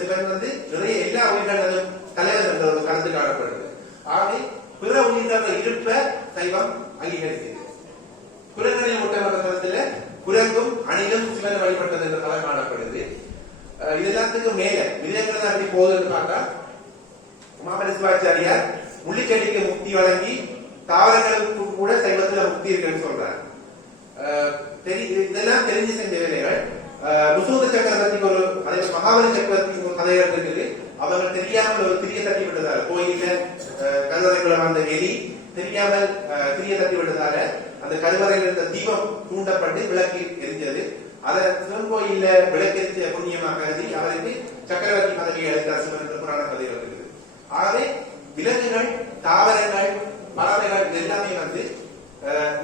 சிவன் வந்து நிறைய எல்லா உயிர்களும் தலைவர் என்ற ஒரு கருத்து காணப்படுது. ஆகவே பிற உயிர்கள் இருப்ப சைவம் அங்கீகரிக்கிறது. குரங்களில் ஒட்டமரத்துல குரங்கும் அணிலும் சிவனை வழிபட்டது என்ற கதை காணப்படுது. இது எல்லாத்துக்கும் மேல விதங்கள் தான் அப்படி போகுதுன்னு பார்த்தா உமாபதி சிவாச்சாரியார் முள்ளிச்செடிக்கு முக்தி வழங்கி தாவரங்களுக்கு கூட சைவத்துல முக்தி இருக்குன்னு சொல்றார். இதெல்லாம் தெரிஞ்சு செஞ்ச வேலைகள். முசூத சக்கரவர்த்திக்கு ஒரு அதே மகாபலி சக்கரவர்த்திக்கு ஒரு கதைகள் இருக்குது. அவர்கள் தெரியாமல் ஒரு திரிய தட்டி விட்டதால கோயில கருவறைக்குள்ள வந்த எலி தெரியாமல் திரிய தட்டி விட்டதால அந்த கருவறையில் இருந்த தீபம் தூண்டப்பட்டு விளக்கு எரிஞ்சது. அதை சிவன் கோயில விளக்கெரிச்ச புண்ணியமாக கருதி அவருக்கு சக்கரவர்த்தி பதவியை அளித்தார் சிவன் என்ற புராண கதை வருகிறது. ஆகவே விலங்குகள், தாவரங்கள், பறவைகள் இது எல்லாமே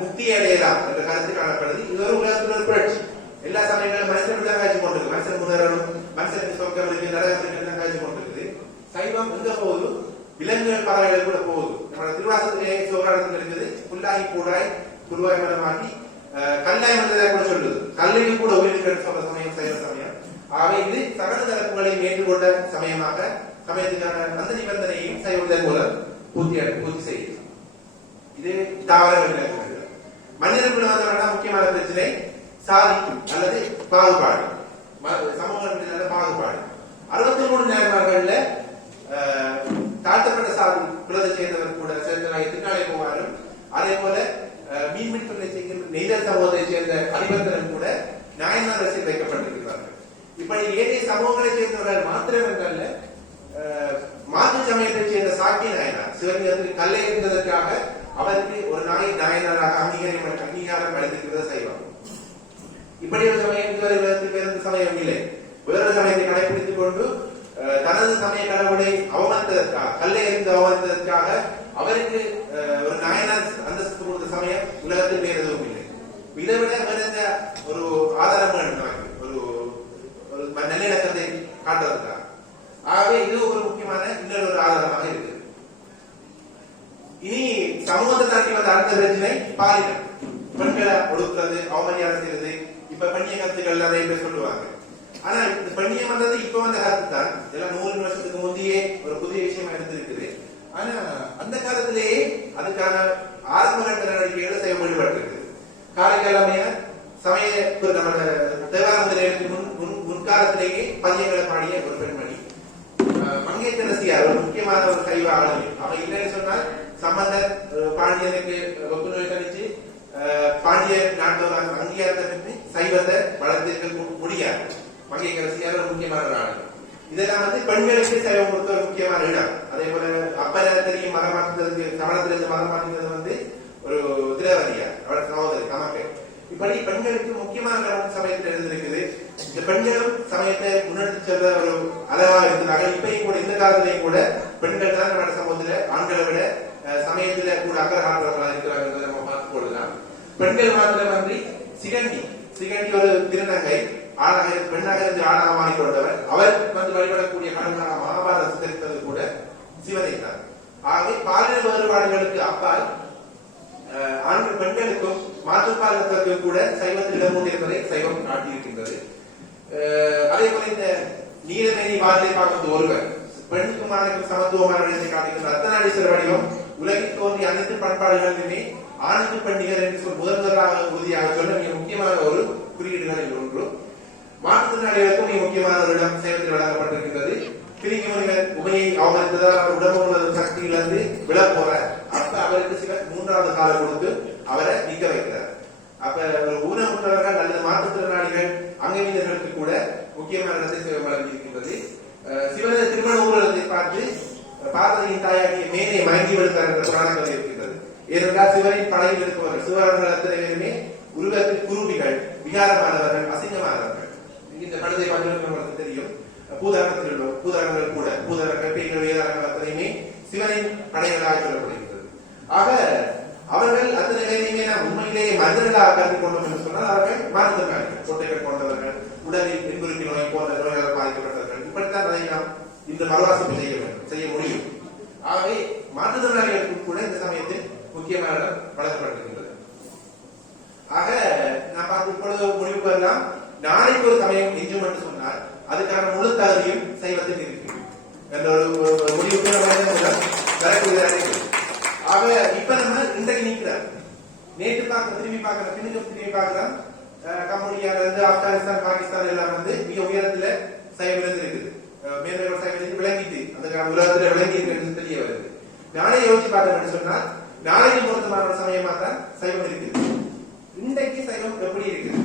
முக்தி அடையலாம் என்ற கருத்து காணப்படுது. இது ஒரு உலகத்தில் ஒரு புரட்சி. எல்லா சமயங்களும் மனுஷனுக்கு தான் காய்ச்சி கொண்டிருக்கு. மனுஷன் முன்னேறணும், மனுஷனுக்கு சொர்க்கம் இருக்கு, நரகத்துக்கு தான் காய்ச்சி கொண்டிருக்குது. சைவம் எங்க போகுது? விலங்குகள், பறவைகள் கூட போகுது. நம்ம திருவாசத்திலே சோழத்தில் இருக்குது, புல்லாகி கூடாய் குருவாய் மரமாகி கல்லாய் வந்ததை கூட சொல்லுது. கல்லைக்கு கூட உயிர்கள் சொல்ற சமயம் சைவ சமயம். ஆகவே இது சகல தரப்புகளையும் ஏற்றுக்கொண்ட சமயமாக சமயத்துக்கான அந்த நிபந்தனையையும் சைவதன் மூலம் பூர்த்தி செய்யுது. இது தாவரங்கள், விலங்குகள். மனிதர்கள் வந்தவர்களா முக்கியமான பிரச்சனை சாதி அல்லது பாகுபாடு, சமூகத்தினால பாகுபாடு. 63 நாயன்மார்கள்ல தாழ்த்தப்பட்ட சாதி குலத்தை சேர்ந்தவர் கூட சேர்ந்தவர்கள் திருநாளை போவாரும், அதே போல மீன்பிடி தொழிலை செய்கின்ற நெய்தல் சமூகத்தை சேர்ந்த அதிபர்களும் கூட நாயன்மார் வரிசையில் வைக்கப்பட்டிருக்கிறார்கள். இப்படி ஏனைய சமூகங்களை சேர்ந்தவர்கள் மாத்திரமல்ல, மாற்று சமயத்தை சேர்ந்த சாக்கிய நாயனார் சிவலிங்கத்தில் கல்லை இருந்ததற்காக அவருக்கு ஒரு நாயனாராக அங்கீகாரம் அளித்திருக்கிறது சைவம். இப்படி ஒரு சமயம் வேறு சமயம் இல்லை. வேறு சமயத்தை கடைபிடித்துக் கொண்டு தனது சமய கடவுளை அவமதித்ததற்காக, கல்லை இருந்து அவமதித்ததற்காக அவருக்கு ஒரு நாயனார் அந்தஸ்து கொடுத்த சமயம் உலகத்தில் வேறு எதுவும் இல்லை. இதை விட வேற ஒரு ஆதாரம் ஒரு நல்லிணக்கத்தை காட்டுவதற்காக. ஆகவே இது ஒரு முக்கியமான இன்னொரு ஆதாரமாக இருக்கு. இனி சமூகத்தை தாண்டி வந்த அடுத்த பிரச்சனை பாலினம். பெண்களை ஒடுக்குறது, அவமரியாதை செய்வது. இப்ப பெண்ணிய கருத்துக்கள் நிறைய பேர் சொல்லுவாங்க. ஆனா இந்த பெண்ணியம் வந்தது இப்ப வந்த கருத்து தான். இதெல்லாம் 100 வருஷத்துக்கு முந்தையே ஒரு புதிய விஷயமா இருந்திருக்குது. ஆனா அந்த காலத்திலேயே அதுக்கான ஆரம்ப கட்ட நடவடிக்கைகளை செய்ய ஈடுபட்டிருக்கு. காரைக்காலமைய சமய நம்ம தேவாரத்திற்கு முன்காலத்திலேயே பதியங்களை பாடிய ஒரு பெண்மணி மங்கையரசியார், ஒரு முக்கியமான ஒரு சைவ ஆளுமை. அவன் இல்லைன்னு சொன்னால் சம்பந்தர் பாண்டியனுக்கு வெப்பு நோய் கணிச்சு பாண்டிய நாட்டோட அங்கீகாரத்தை பெற்று சைவத்தை வளர்த்திருக்க முடியாது. மங்கையரசியார் ஒரு முக்கியமான ஒரு ஆளுமை. இதெல்லாம் பெண்களுக்கு சைவம் கொடுத்த ஒரு முக்கியமான இடம். அதே போல அப்பற தெரியும் மதம் மாற்றுறதுக்கு, சமணத்திலிருந்து மதம் மாற்றுறது ஒரு திரவதியார், அவரோட சகோதரி கமக்கை. இப்படி பெண்களுக்கு முக்கியமான சமயத்தில் இருந்திருக்குது. இந்த பெண்களும் சமயத்தை முன்னெடுத்து செல்ற ஒரு அளவா இருந்தாங்க. இப்பயும் கூட இந்த காலத்திலையும் கூட பெண்கள் தான் நம்ம சமூகத்துல ஆண்களை விட சமயத்துல கூட அக்கறை இருக்கிறாங்க நம்ம பார்த்து கொள்ளலாம். பெண்கள் மாத்திரமன்றி சிகண்டி ஒரு திருநங்கை ஆணாக பெண்ணாக இருந்து ஆணாக மாறிக்கொண்டவர். அவர் வழிபடக்கூடிய கடவுளாக மகாபாரத சித்தரித்தது கூட சிவனை தான். ஆகவே பாலின வேறுபாடுகளுக்கு அப்பால் ஆண்கள் பெண்களுக்கும் மாற்றுப்பாலத்திற்கும் கூட சைவத்தில் இடம் இருப்பதை சைவம் காட்டியிருக்கின்றது. அதே போல இந்த நீலமேனி வாரத்தை பார்க்கும் ஒருவர் பெண்ணுக்கும் ஆணுக்கும் சமத்துவமான இடத்தை காட்டுகின்ற அர்த்தநாடீஸ்வர வடிவம் உலகில் தோன்றிய அனைத்து பண்பாடுகளிலுமே ஆணுக்கு பெண்ணிகள் என்று முதலாக உறுதியாக சொல்ல மிக முக்கியமான ஒரு குறியீடுகளில் ஒன்று. மாற்றுத்திறனாளிகளுக்கும் மிக முக்கியமான ஒரு இடம் சைவத்தில் வழங்கப்பட்டிருக்கின்றது. பிரிக்கு முனிவர் உமையை அவமதித்ததால் உடம்பு உள்ள சக்தியிலிருந்து விழ போற அப்ப அவருக்கு சில 3வது காலம் கொடுத்து அவரை நிக்க வைக்கிறார். அப்ப ஒரு ஊனமுற்றவர்கள் அல்லது மாற்றுத்திறனாளிகள் அங்கவீனர்களுக்கு கூட முக்கியமான இடத்தை சிவம் வழங்கியிருக்கின்றது. சிவன திருமண ஊர்வலத்தை பார்த்து பார்வதியின் தாயாகிய மேலே மயங்கி விழுத்தார் என்ற புராண கதை இருக்கின்றது. ஏனென்றால் சிவனின் படையில் இருப்பவர்கள் சிவர்கள் அத்தனை பேருமே உருவத்தில் குருவிகள், விகாரமானவர்கள், அசிங்கமானவர்கள். இந்த படத்தை பார்த்து தெரியும். பூதாரங்கள் கூட பூதாரங்கள், பேய்கள், வேதாரங்கள் அத்தனையுமே சிவனின் படைகளாக சொல்லப்படுகின்றது. ஆக அவர்கள் அத்தனை பேரையுமே நாம் உண்மையிலேயே மனிதர்களாக கருதி கொண்டோம் என்று சொன்னால் அவர்கள் மாற்றுத்திறனாளிகள், சொட்டைகள் போன்றவர்கள், உடலில் பின்புறுக்கி நோய் போன்ற நோய்களால் பாதிக்கப்பட்டவர்கள். இப்படித்தான் அதை நாம் இந்த மறுவாசம் செய்ய முடியும். ஆகவே மாற்றுத்திறனாளிகளுக்கு கூட இந்த சமயத்தில் முக்கியமான இடம் வழங்கப்பட்டிருக்கின்றது. ஆக நான் பார்த்து இப்பொழுது முடிவுக்கு வரலாம். நாளைக்கு ஒரு சமயம் எஞ்சும் என்று சொன்னால் அதுக்கான முழு தகுதியும் சைவத்தில் இருக்கு என்ற ஒரு முடிவுக்கு வரக்கூடியதாக. ஆக இப்ப நம்ம இன்றைக்கு நிற்கிறார். நேற்று திரும்பி பார்க்கலாம். கம்போடியால இருந்து ஆப்கானிஸ்தான், பாகிஸ்தான் எல்லாம் மிக உயரத்துல சைவம் இருக்குது. மேல்மையோட சைவம் விளங்கிட்டு அந்த உலகத்துல விளங்கி இருக்கு தெரிய வருது. நாளை யோசிச்சு பார்த்தோம் சொன்னால் நாளைக்கு பொருத்தமான சமயமா தான் சைவம் இருக்குது. இன்றைக்கு சைவம் எப்படி இருக்குது?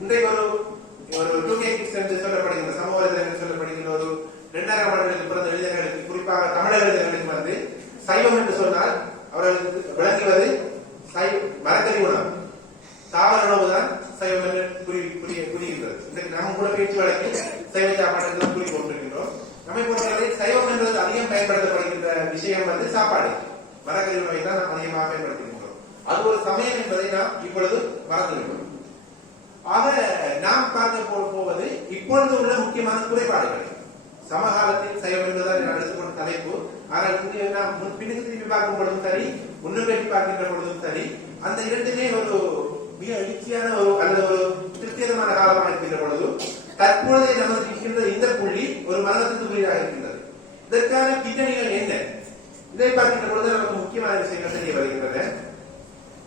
இன்றைக்கு ஒரு 2K கிட்ஸ் என்று சொல்லப்படுகின்ற சமூக அறிஞர்கள் சொல்லப்படுகின்ற ஒரு 2000 ஆண்டுகளுக்கு பிறந்த இளைஞர்களுக்கு, குறிப்பாக தமிழக இளைஞர்களுக்கு சைவம் என்று சொன்னால் அவர்களுக்கு விளங்குவது மரக்கறி உணவு, தாவர உணவு தான் சைவம் என்று புரிகின்றது. இன்றைக்கு நம்ம கூட பேச்சு வழக்கில் சைவ சாப்பாடு பயன்படுத்தப்படுகின்ற விஷயம் வந்து சாப்பாடு. மரக்கறி உணவை தான் நாம் அதிகமாக பயன்படுத்துகின்றோம். அது ஒரு சமயம் என்பதை நாம் இப்பொழுது மறந்துவிட்டோம். ஆக நாம் பார்க்க போவது இப்பொழுது உள்ள முக்கியமான குறைபாடுகள். சமகாலத்தில் சைவம் என்பதால் நான் எடுத்துக்கொண்ட தலைப்பு. ஆனால் நாம் பின்னுக்கு திரும்பி பார்க்கும் பொழுதும் சரி, முன்னும் கட்டி பார்க்கின்ற பொழுதும் சரி, அந்த இரண்டுமே ஒரு மிக எழுச்சியான அல்லது ஒரு திருப்திகரமான காலமாக இருக்கின்ற பொழுது தற்பொழுது நமக்கு இருக்கின்ற இந்த புள்ளி ஒரு மரணத்துக்கு புள்ளியாக இருக்கின்றது. இதற்கான பின்னணிகள் என்ன? இதை பார்க்கின்ற பொழுது நமக்கு முக்கியமான விஷயங்கள் தெரிய வருகின்றன.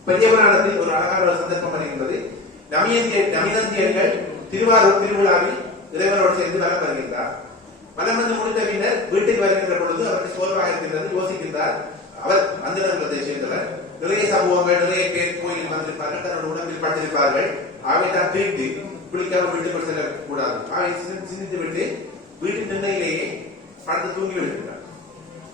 பெரிய புராணத்தில் ஒரு அழகான ஒரு சந்தர்ப்பம் வருகின்றது. நமிதந்தியர்கள் திருவாரூர் திருவிழாவில் இறைவனோடு சேர்ந்து வலம் வருகின்றார். வலம் வந்து முடித்த பின்னர் வீட்டுக்கு வருகின்ற பொழுது அவருக்கு சோர்வாக இருக்கின்றது. யோசிக்கின்றார். அவர் அந்த இடத்தை சேர்ந்தவர். நிறைய சமூகங்கள், நிறைய பேர் கோயில் வந்திருப்பார்கள், தன்னோட உடம்பில் பட்டிருப்பார்கள். அவை தான் தீர்த்து குளிக்காமல் வீட்டுக்குள் செல்லக்கூடாது. அவை சிந்தித்து விட்டு வீட்டின் நிலையிலேயே படுத்து தூங்கி விடுகின்றார்.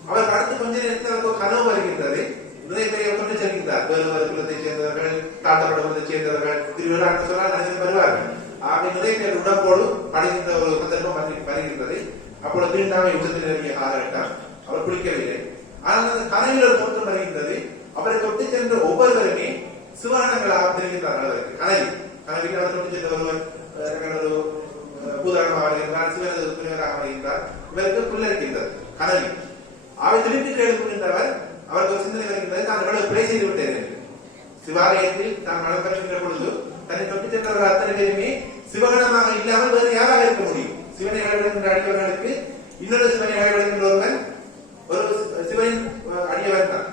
அவர் படுத்து கொஞ்ச நேரத்தில் கனவு வருகின்றது. நிறைய பேரை கொண்டு செல்கின்றார். வேறு குலத்தை சேர்ந்தவர்கள், தாழ்த்தப்பட்ட குலத்தை சேர்ந்தவர்கள், திருவிழா சொன்னால் நிறைய வருவார்கள். ஆக நிறைய பேர் உடம்போடு படுகின்ற ஒரு சந்தர்ப்பம் வருகின்றது. அப்பொழுது தீண்டாமை உச்சத்தில் நிரம்பிய காலகட்டம். அவர் குளிக்கவில்லை. ஆனால் அந்த கனவில் ஒரு தோற்றம் வருகின்றது. அவரை தொட்டு சென்ற ஒவ்வொருவருமே சிவானங்களாக தெரிகின்றார்கள். கனவில் அவர் தொட்டு சென்ற ஒருவர் ஒரு பூதாரணமாக வருகின்றார், சிவனது துணிவராக வருகின்றார். இவருக்கு புல்லரிக்கின்றது கனவில். அவை திருப்பி கேட்டுக்கொள்கின்றவர். அவருக்கு ஒரு சிந்தனை வருகின்றது, தான் எவ்வளவு பிழை செய்து விட்டேன். சிவாலயத்தில் தான் மனம் பெறுகின்ற பொழுது தன்னை தொட்டு சென்றவர்கள் அத்தனை பேருமே சிவகணமாக இல்லாமல் வேறு யாராக இருக்க முடியும்? சிவனை வழிபடுகின்ற அடியவர்களுக்கு இன்னொரு சிவனை வழிபடுகின்ற ஒருவன் ஒரு சிவனின் அடியவன் தான்.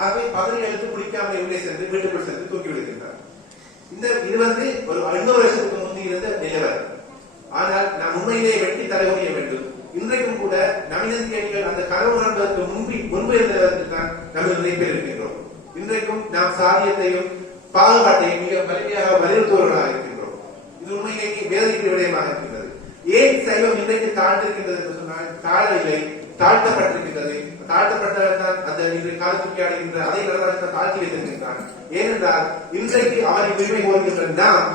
ஆகவே பதவி எடுத்து குளிக்காமல் உள்ளே சென்று வீட்டுக்குள் சென்று தூக்கி விடுகின்றார். இது வந்து ஒரு 500 வருஷத்துக்கு முந்தி இருந்த நிலவர். ஆனால் நாம் உண்மையிலேயே வெட்டி தலைவரிய வேண்டும். இன்றைக்கும் கூட நவீனத்தியர்கள் அந்த கனவு காண்பதற்கு முன்பு இருந்தவர்கள் தான் நம்ம நிறைய பேர் இருக்கின்றோம். இன்றைக்கும் நாம் சாதியத்தையும் பாகுபாட்டையும் மிக வலிமையாக வலியுறுத்துவர்களாக இருக்கின்றோம். இது உண்மையிலேயே வேதனைக்கு விடயமாக இருக்கின்றது. ஏன் சைவம் இன்றைக்கு தாழ்ந்திருக்கின்றது என்று சொன்னால் தாழவில்லை, தாழ்த்தப்பட்டிருக்கின்றது. தாழ்த்தப்பட்டவர்தான் அந்த இன்றைய காலத்துக்கு அடைகின்ற அதை நடவடிக்கை தாழ்த்தி வைத்திருக்கின்றான். ஏனென்றால் இன்றைக்கு அவரை உரிமை கோருகின்ற நாம்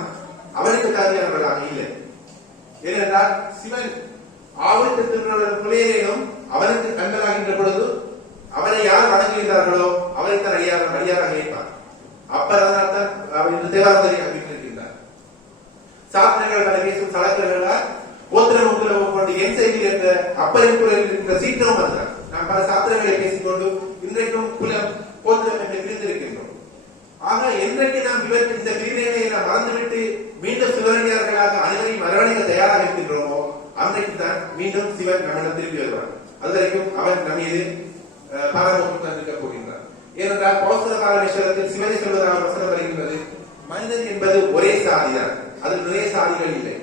அவருக்கு தகுதியானவர்களாக இல்லை. ஏனென்றால் சிவன் ஆவிற்கு திருநுழையிலும் அவருக்கு கண்களாகின்ற பொழுது அவரை யார் வணங்குகின்றார்களோ அவரைத்தான் அடியாராக இருப்பார். அப்பதான் தான் அவர் தேவாரத்தை அமைத்திருக்கின்றார். சாத்திரங்கள் பல பேசும் சடங்குகளால் கோத்திரம் கொண்டு என் செய்தி என்ற அப்பரின் குரலில் இருக்கின்ற சீக்கிரம் வருகிறார். நாம் பல சாத்திரங்களை பேசிக்கொண்டு இன்றைக்கும் குலம் கோத்திரம் என்று பிரிந்திருக்கின்றோம். ஆக என்றைக்கு நாம் இவருக்கு இந்த பிரிவினைகளை நாம் மறந்துவிட்டு மீண்டும் சிவனடியார்களாக அனைவரையும் அரவணைக்க தயாராக இருக்கின்றோமோ அன்றைக்கு தான் மீண்டும் சிவன் நம்மிடம் திரும்பி வருவார். அது வரைக்கும் அவன் நம் மீது பாராமுகம் இருக்க போகின்றார். ஏனென்றால் பௌஸ்தர காலமேஸ்வரத்தில் சிவனை சொல்வதாக வசனம் வருகின்றது, மனிதன் என்பது ஒரே சாதிதான், அதில் நிறைய சாதிகள் இல்லை.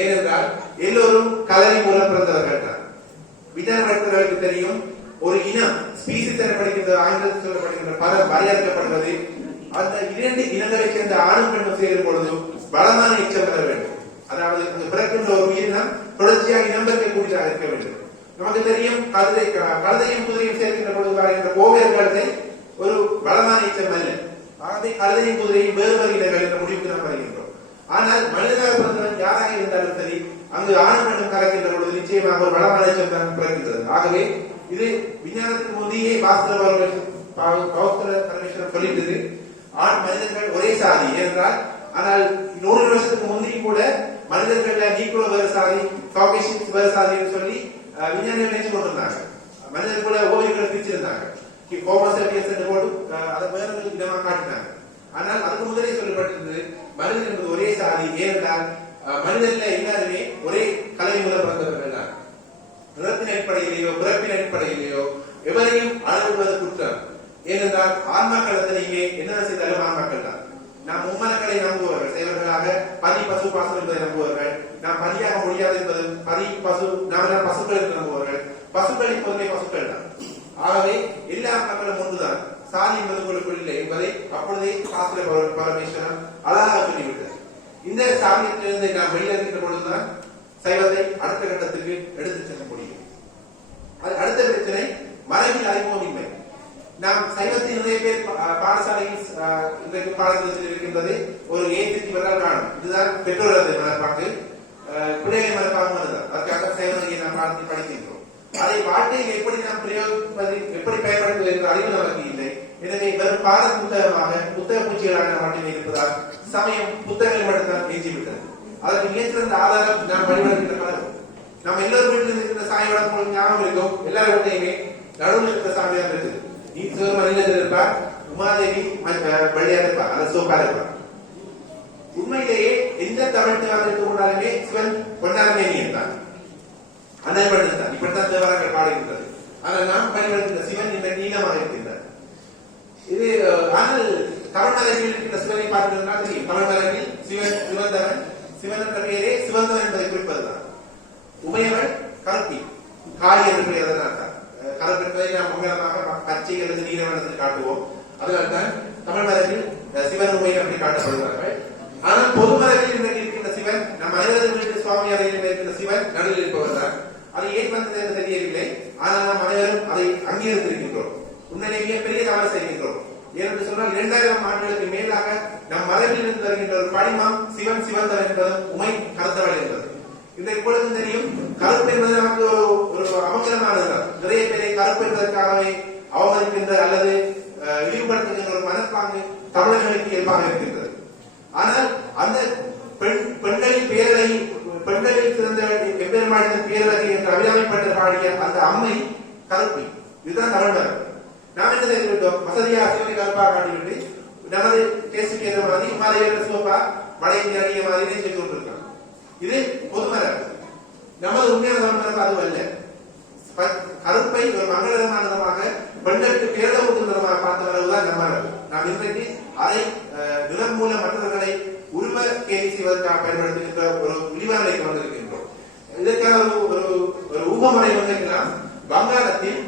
ஏனென்றால் எல்லோரும் கலவை மூலம் பிறந்தவர்கள் தான். விஞ்ஞானர்களுக்கு தெரியும், ஒரு இனம் ஸ்பீசிஸ் எனப்படுகின்ற ஆங்கிலத்தில் சொல்லப்படுகின்ற பதம் வரையறுக்கப்படுவது அந்த 2 இனங்களை சேர்ந்த ஆணும் பெண்ணும் சேரும் பொழுதும் பலமான எச்சம் பெற வேண்டும். அதாவது பிறக்கின்ற ஒரு உயிரினம் தொடர்ச்சியாக இனம்பெறக்கூடியதாக இருக்க வேண்டும். நமக்கு தெரியும், கழுதையும் குதிரையும் சேர்க்கின்ற பொழுது வருகின்ற கோவியர்களை ஒரு பலமான எச்சம் அல்ல. ஆகவே கழுதையும் குதிரையும் வேறு வேறு இனங்கள் என்ற முடிவுக்கு நாம் வருகின்றோம். ஆனால் மனிதனாக பிறந்தவன் யாராக இருந்தாலும் சரி, அங்கு ஆணும் பெண்ணும் கலக்கின்ற பொழுது நிச்சயமாக ஒரு பலமான எச்சம் தான் பிறக்கின்றது. ஆகவே இது விஞ்ஞானத்துக்கு முந்தையே பரமேஸ்வரன் சொல்லிட்டது, ஆண் மனிதர்கள் ஒரே சாதி என்றால். ஆனால் 100 வருஷத்துக்கு முந்தையும் கூட மனிதர்கள் நீக்குள வேறு சாதி, காகேஷியன்ஸ் வேறு சாதி என்று சொல்லி விஞ்ஞானிகள் நினைச்சு கொண்டிருந்தாங்க. மனிதர்கள் கூட ஓவியர்களை பிரிச்சிருந்தாங்க. போட்டு அதை வேறு விதமாக காட்டினாங்க. ஆனால் அதுக்கு முதலே சொல்லப்பட்டிருந்தது மனிதன் என்பது ஒரே சாதி. ஏனென்றால் மனிதன்ல எல்லாருமே ஒரே கலை மூலம் பிறந்தவர்கள் தான். நிறத்தின் அடிப்படையிலேயோ பிறப்பின் அடிப்படையிலேயோ எவரையும் அளவிடுவது குற்றம். ஏனென்றால் ஆன்மாக்கள் அத்தனையுமே என்ன செய்தாலும் ஆன்மாக்கள் தான். நாம் மும்மனங்களை நம்புவர்கள் செய்வர்களாக பதி பசு பாசம் என்பதை நம்புவார்கள். நாம் பதியாக முடியாது என்பது பதி பசு நாம் பசுக்கள் என்று நம்புவார்கள். பசுக்கள் இப்போதுமே பசுக்கள் தான். ஆகவே எல்லா மக்களும் ஒன்றுதான், சாதி என்பது உங்களுக்குள் இல்லை என்பதை அப்பொழுதே சாஸ்திர பரமேஸ்வரன் அழகாக சொல்லிவிட்டார். இந்த சாதியத்திலிருந்து நாம் வெளியேறுகின்ற பொழுதுதான் சைவத்தை அடுத்த கட்டத்துக்கு எடுத்து செல்ல முடியும். அடுத்த பிரச்சனை மரபில் அறிமுகமின்மை. நாம் சைவத்தின் நிறைய பேர் பாடசாலையில் இன்றைக்கு பாடத்தில் இருக்கின்றது ஒரு ஏற்றி வரால் காணும். இதுதான் பெற்றோரது மனப்பாக்கு, பிள்ளைகளை மனப்பாகும் அதுதான். அதற்காக சைவ நாம் பாடத்தில் படிக்கின்றோம். அதை வாழ்க்கையில் எப்படி நாம் பிரயோகிப்பது, எப்படி பயன்படுத்துவது என்ற அறிவு நமக்கு இல்லை. எனவே வெறும் பாட புத்தக பூச்சிகளாக மட்டுமே இருப்பதால் சமயம் புத்தகங்கள் மட்டும்தான் எஞ்சிவிட்டது. அதற்கு மிகச்சிறந்த ஆதாரம் நாம் வழிபடுகின்ற கடவுள். நம்ம எல்லோரும் வீட்டில் இருக்கிற சாமியோட உங்களுக்கு ஞாபகம் இருக்கும். எல்லாரும் வீட்டையுமே நடுவில் இருக்கிற சாமியாக இருக்குது. ஈஸ்வரர் மனிதர்கள் இருப்பார், உமாதேவி வழியாக இருப்பார், அந்த சோக்கா இருப்பார். உண்மையிலேயே எந்த தமிழ் தேவாரம் எடுத்துக்கொண்டாலுமே சிவன் பொன்னாரமேனியன் தான், அண்ணன் தான். இப்படித்தான் தேவாரங்கள் பாடுகின்றது. ஆனால் நாம் பயன்படுத்துகிற சிவன் இந்த நீளமாக இருக்கின்றார். இது ஆனால் தமிழ் மலையில் இருக்கின்ற சிவனை பார்க்கிறதுனா தெரியும். தமிழ் மலையில் சிவன் சிவந்தவன், சிவன் என்ற பெயரே சிவந்தவன் என்பதை குறிப்பதுதான். உமையவள் கருப்பி, காளி என்று பெயர் அர்த்தம். கருப்பு என்பதை நாம் மங்களமாக பச்சை அல்லது நீலவனத்தில் காட்டுவோம். அதனால்தான் தமிழ் மலையில் சிவன் உமையை அப்படி காட்டப்படுகிறார்கள். ஆனால் பொது மலையில் இன்றைக்கு இருக்கின்ற சிவன், நம் அனைவரும் வீட்டு சுவாமி அறையில் இருக்கின்ற சிவன் நடுவில் இருப்பவர் தான். அது ஏன் வந்தது என்று தெரியவில்லை. ஆனால் நாம் அனைவரும் அதை அங்கீகரித்திருக்கின்றோம். உண்மையிலேயே பெரிய தவறு செய்கின்றோம். ஏனென்று சொன்னால் 2000 ஆண்டுகளுக்கு மேலாக நம் மரபில் இருந்து வருகின்ற ஒரு படிமம் சிவன் சிவந்தவன் என்பது உமை கருத்தவள் என்பது. இந்த இப்பொழுது தெரியும். கருப்பு என்பது நமக்கு ஒரு அமங்கலமானதுதான். நிறைய பேரை கருப்பு என்பதற்காகவே அவமதிக்கின்ற அல்லது இழிவுபடுத்துகின்ற ஒரு மனப்பாங்கு தமிழர்களுக்கு இயல்பாக இருக்கின்றது. ஆனால் அந்த பெண்களின் பேரலை, பெண்களில் சிறந்த எம்பெருமானின் பேரலை என்று அபிராமிப்பட்டர் பாடிய அந்த அம்மை கருப்பி. இதுதான் தமிழ் மரபு. நாம் என்ன செய்துவிட்டோம்? வசதியாக சிவனை கருப்பாக காட்டிவிட்டு நமது டேஸ்டுக்கு ஏற்ற மாதிரி மாலையில சோப்பா வட இந்திய அடிய மாதிரி செய்து கொண்டிருக்கிறோம். இது பொது மரபு. நமது உண்மையான தமிழ் மரபு அது அல்ல. கருப்பை ஒரு மங்களகரமான நிறமாக, பெண்களுக்கு பேரளவுக்கு நிறமாக பார்த்த மரபுதான் நம்ம மரபு. நாம் இன்றைக்கு அதை நிறம் மூலம் மற்றவர்களை உருவ கேலி செய்வதற்காக பயன்படுத்துகின்ற ஒரு விரிவான நிலைக்கு வந்திருக்கின்றோம். இதற்கான ஒரு ஊகமுறை வந்திருக்கலாம். வங்காளத்தில்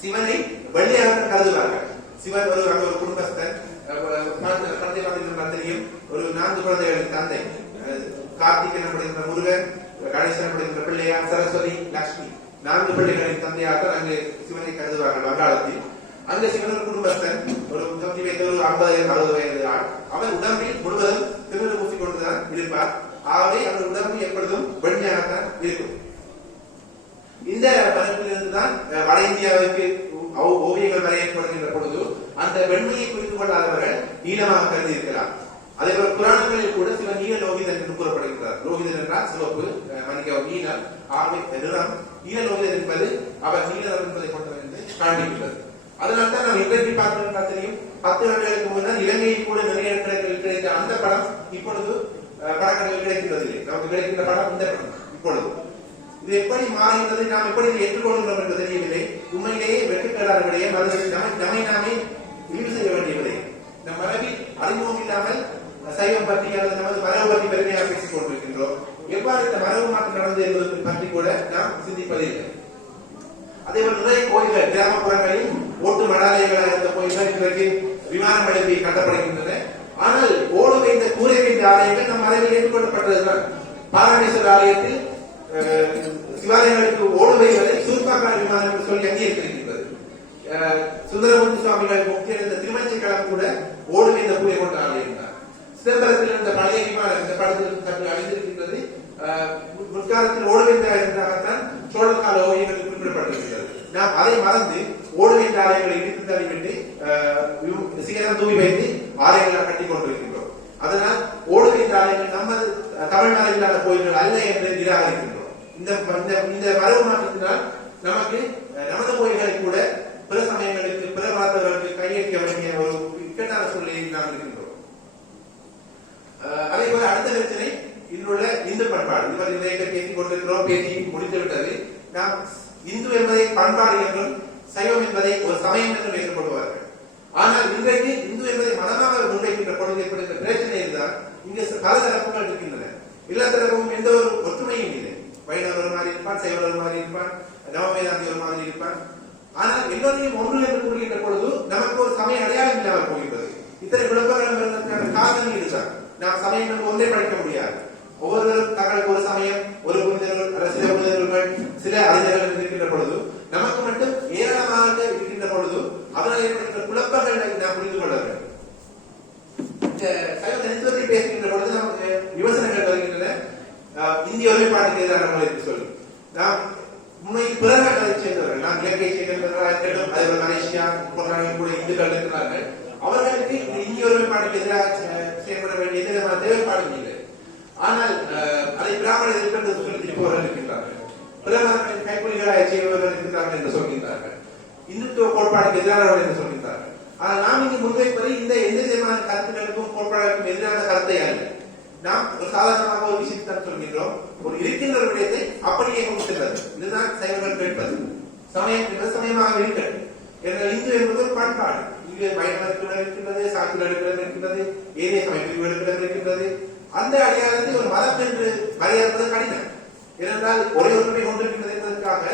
சிவனை வழியாக கருதுவார்கள். சிவன் அங்க ஒரு குடும்பஸ்தன், தெரியும், ஒரு 4 குழந்தைகளின் தந்தை. கார்த்திகன் அப்படிங்கிற முருகன், கணேசன் அப்படிங்கிற பிள்ளையார், சரஸ்வதி, லட்சுமி 4 பிள்ளைகளின் தந்தையாக அங்கு சிவனை கருதுவார்கள் வங்காளத்தில். அங்க சிவன் ஒரு குடும்பஸ்தன், ஒரு 50-60 வயது ஆள். அவர் உடம்பில் முழுவதும் திருநெல் பூசி கொண்டுதான் இருப்பார். ஆகவே அவர் உடம்பு எப்பொழுதும் வெண்மையாகத்தான் இருக்கும். இந்த மரபிலிருந்துதான் வட இந்தியாவுக்கு ஓவியங்கள் வரையப்படுகின்ற பொழுது அந்த வெண்மையை புரிந்து கொள்ளாதவர்கள் நீளமாக கருதி இருக்கலாம். அதே போல புராணங்களில் கூட சில நீல லோகிதன் என்று கூறப்படுகிறார். லோகிதன் என்றால் சிவப்பு, நீலம், நிறம். நீல லோகிதன் என்பது அவர் நீலம் என்பதை கொண்டவர் என்று காண்பிக்கிறது. அதனால்தான் நாம் இன்றைக்கு பார்க்கிறோம் தெரியும். 10 ஆண்டுகளுக்கு முன்னர் இலங்கையில் கூட நிறைய கிடைத்த அந்த படம் இப்பொழுது படக்கடையில் கிடைக்கின்றதில்லை. நமக்கு கிடைக்கின்ற படம் இந்த படம் இப்பொழுது. இது எப்படி மாறுகிறது, நாம் எப்படி ஏற்றுக்கொள்கிறோம் என்று தெரியவில்லை. உண்மையிலேயே வெற்றிப்பெறார்களே நம்மை நாமே இழிவு செய்ய வேண்டியவில்லை. நம் மரபில் அறிமுகம் இல்லாமல் சைவம் பற்றி அல்லது நமது மரபு பற்றி பெருமையாக பேசிக் கொண்டிருக்கின்றோம். எவ்வாறு இந்த மரபு மாற்றம் நடந்தது என்பதை பற்றி கூட நாம் சிந்திப்பதில்லை. அதேபோல் நிறைய கோயில்கள் கிராமப்புறங்களில் ஓட்டு மடாலயங்களாக இருந்த கோயில்கள் இன்றைக்கு விமானம் எழுப்பி கட்டப்படுகின்றன. ஆனால் ஓடு வைத்த கூரை வைத்த ஆலயங்கள் நம் மரபில் ஏற்றுக்கொள்ளப்பட்டதுதான். பாராமேஸ்வரர் ஆலயத்தில் சிவாலயங்களுக்கு ஓடு வைவதை சூர்பாக்கான விமானம் என்று சொல்லி அங்கீகரித்திருக்கின்றது. சுந்தரமூர்த்தி சுவாமிகள் முக்கிய திருமஞ்சைக்களம் கூட ஓடு வைத்த கூரை கொண்ட ஆலயம் தான். சிதம்பரத்தில் இருந்த பழைய விமானம் இந்த படத்தில் சற்று அழிந்திருக்கின்றது. முற்காலத்தில் ஓடு வைத்தாகத்தான் சோழர் கால ஓவியங்கள் குறிப்பிடப்பட்டிருக்கிறது. நாம் அதை மறந்து ஓடு வைத்த ஆலயங்களை இடித்து தள்ளிவிட்டு சிகரம் தூவி வைத்து ஆலயங்களாக கட்டிக் கொண்டிருக்கின்றோம். அதனால் ஓடு வைத்த ஆலயங்கள் நமது தமிழ் மரபிலான கோயில்கள் அல்ல என்று நிராகரிக்கின்றோம். இந்த மரபு மாற்றத்தினால் நமக்கு நமது கோயில்களை கூட பிற சமயங்களுக்கு, பிற மதத்தவர்களுக்கு கையளிக்க வேண்டிய ஒரு இக்கட்டான சூழ்நிலையில் நாம் இருக்கின்றோம். அதே போல அடுத்த பிரச்சனை இன்றுள்ள இந்து பண்பாடு. இதுவரை பேசிக் கொண்டிருக்கிறோம், பேசி முடித்துவிட்டது. நாம் இந்து என்பதை பண்பாடு என்றும் சைவம் என்பதை ஒரு சமயம் என்றும் ஏற்றுக்கொள்வார்கள். ஆனால் இன்றைக்கு இந்து என்பதை மதமாக முன்வைக்கின்ற பொழுது ஏற்படுகின்ற பிரச்சனை இருந்தால் இங்கு பல தரப்புகள் இருக்கின்றன. எல்லா தரப்பும் எந்த ஒரு ஒற்றுமையும் இல்லை. வைணவர் ஒரு மாதிரி இருப்பான், சைவர் ஒரு மாதிரி இருப்பான், நவவேதாந்தி ஒரு மாதிரி இருப்பான். ஆனால் எல்லோரையும் ஒன்று என்று கூறுகின்ற பொழுது நமக்கு ஒரு சமய அடையாளம் இல்லாமல் போகின்றது. இத்தனை குழப்பங்களும் இருந்ததற்கான காரணம் இதுதான். நாம் சமயம் என்று ஒன்றை படிக்க முடியாது. ஒவ்வொருவரும் தங்களுக்கு ஒரு சமயம், ஒரு புனிதர்கள், சில புனிதர்கள், சில அறிஞர்கள் இருக்கின்ற பொழுது நமக்கு மட்டும் ஏராளமாக இருக்கின்ற பொழுது அதனால் ஏற்படுகின்ற குழப்பங்களை நாம் புரிந்து கொள்ள வேண்டும். சைவ தனித்துவத்தை பேசுகின்ற பொழுது நமக்கு விமர்சனங்கள் வருகின்றன. இந்திய ஒருமைப்பாட்டுக்கு எதிரான முறை என்று சொல்லி நாம் உண்மையில் பிறகு இந்துத்துவ கோட்பாடுக்கு எதிரானவர்கள் என்று சொல்கின்றார்கள். ஆனால் நாம் இங்கு முன்வைப்பது இந்த எந்த விதமான கருத்துக்களுக்கும் கோட்பாடுகளுக்கும் எதிரான கருத்தை அல்ல. நாம் ஒரு சாதாரணமாக ஒரு விஷயத்தை தான் சொல்கின்றோம். ஒரு இருக்கின்ற ஒரு விடயத்தை அப்படியே கொண்டு செல்வது, இதுதான் சைவர்கள் கேட்பது. சமயம் என்பது சமயமாக இருக்கிறது. இந்து என்பது ஒரு பண்பாடு. இங்கு வைணவர்கள் இருக்கின்றது, சாக்கியர்கள் இருக்கின்றது, ஏனைய சமயங்கள் இருக்கின்றது. அந்த அடையாளத்தை ஒரு மதம் என்று வரையறுப்பது கடினம். ஏனென்றால் ஒரே ஒன்றுமை கொண்டிருக்கின்றது என்பதற்காக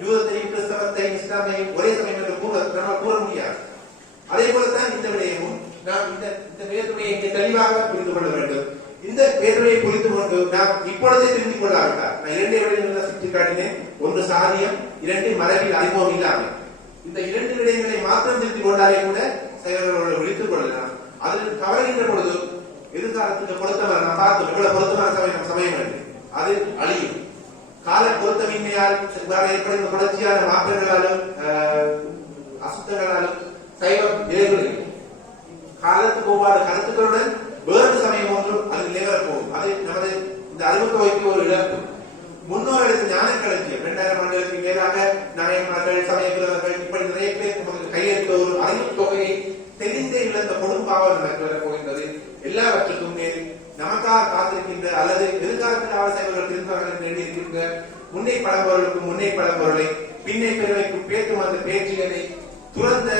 யூதத்தையும் கிறிஸ்தவத்தையும் இஸ்லாமையும் ஒரே சமயம் என்று நம்மால் கூற முடியாது. அதே போலத்தான் இந்த விடயமும் நாம் இந்த வேற்றுமையை தெளிவாக புரிந்து கொள்ள வேண்டும். இந்த வேற்றுமையை புரிந்து கொண்டு நாம் இப்பொழுதே தெரிந்து கொள்ளாவிட்டால், நான் இரண்டே விடயங்களை சுட்டி காட்டினேன். ஒன்று சாதியம், இரண்டு மரபில் அறிமுகம் இல்லாமல். இந்த இரண்டு விடயங்களை மாத்திரம் தெரிந்து கொண்டாலே கூட செயல்களோடு விழித்துக் கொள்ளலாம். அதில் கவர்கின்ற பொழுது எதிர்காலத்துக்கு பொருத்தமான நாம் பார்த்தோம் எவ்வளவு பொருத்தமான சமயம் இருக்கு, அது அழியும். கால பொருத்தமின்மையால் ஏற்படுகின்ற தொடர்ச்சியான மாற்றங்களாலும் அசுத்தங்களாலும் சைவம் நிலைகளில் காலத்துக்கு ஒவ்வாறு கருத்துக்களுடன் வேறு சமயம் ஒன்றும் அது நிலைவரப் போகும். அது நமது இந்த அறிமுகவைக்கு ஒரு இழப்பு. முன்னோர்களுக்கு ஞான களஞ்சியம் 2000 ஆண்டுகளுக்கு மேலாக நாயன்மார்கள், சமயக்குறவர்கள் இப்படி நிறைய பேர் நமக்கு கையெழுத்த ஒரு அறிவு தொகையை தெரிந்தே இழந்த கொடும்பாவல் நடக்க போகின்றது. எல்லாவற்றுக்கும் மேல் நமக்காக காத்திருக்கின்ற அல்லது எதிர்காலத்தில் ஆலோசனைகள் திருந்தார்கள் என்று எண்ணியிருக்கின்ற முன்னை பழம்பொருளுக்கும் முன்னை பழம்பொருளை பின்னை பெருமைக்கும் பேற்றும் அந்த பேச்சுகளை துறந்த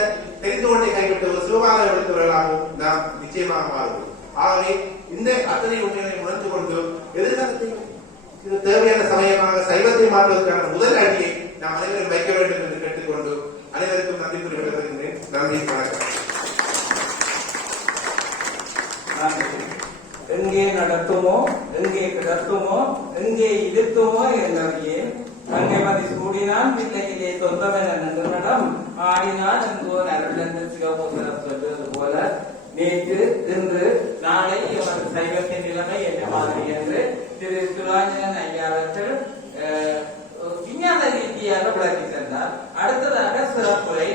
தெரிந்து கொண்டே கைவிட்ட ஒரு சிவபாக எடுத்தவர்களாகவும் நாம் நிச்சயமாக மாறுவோம். ஆகவே இந்த அத்தனை உண்மைகளை உணர்ந்து கொண்டு எதிர்காலத்தில் இது தேவையான சமயமாக சைவத்தை மாற்றுவதற்கான முதல் அடியை நாம் அனைவரும் வைக்க வேண்டும் என்று கேட்டுக்கொண்டு அனைவருக்கும் நன்றி கூறி விடைபெறுகின்றேன். நன்றி, வணக்கம். எங்கே நடத்துமோ, எங்கே கிடத்துமோ, எங்கே இருத்துமோ என்னவையே தங்கைமதி சூடினான் பிள்ளையிலே சொந்தமென நன்றிடம் ஆடினான் என்போர் அருள் என்று சிவபுத்திரர் சொல்வது போல நேற்று இன்று நாளை இவர் சைவத்தின் நிலைமை என்ன மாதிரி என்று திரு சுராஜன் ஐயா அவர்கள் விஞ்ஞான ரீதியாக விளக்கி சென்றார். அடுத்ததாக சிறப்புரை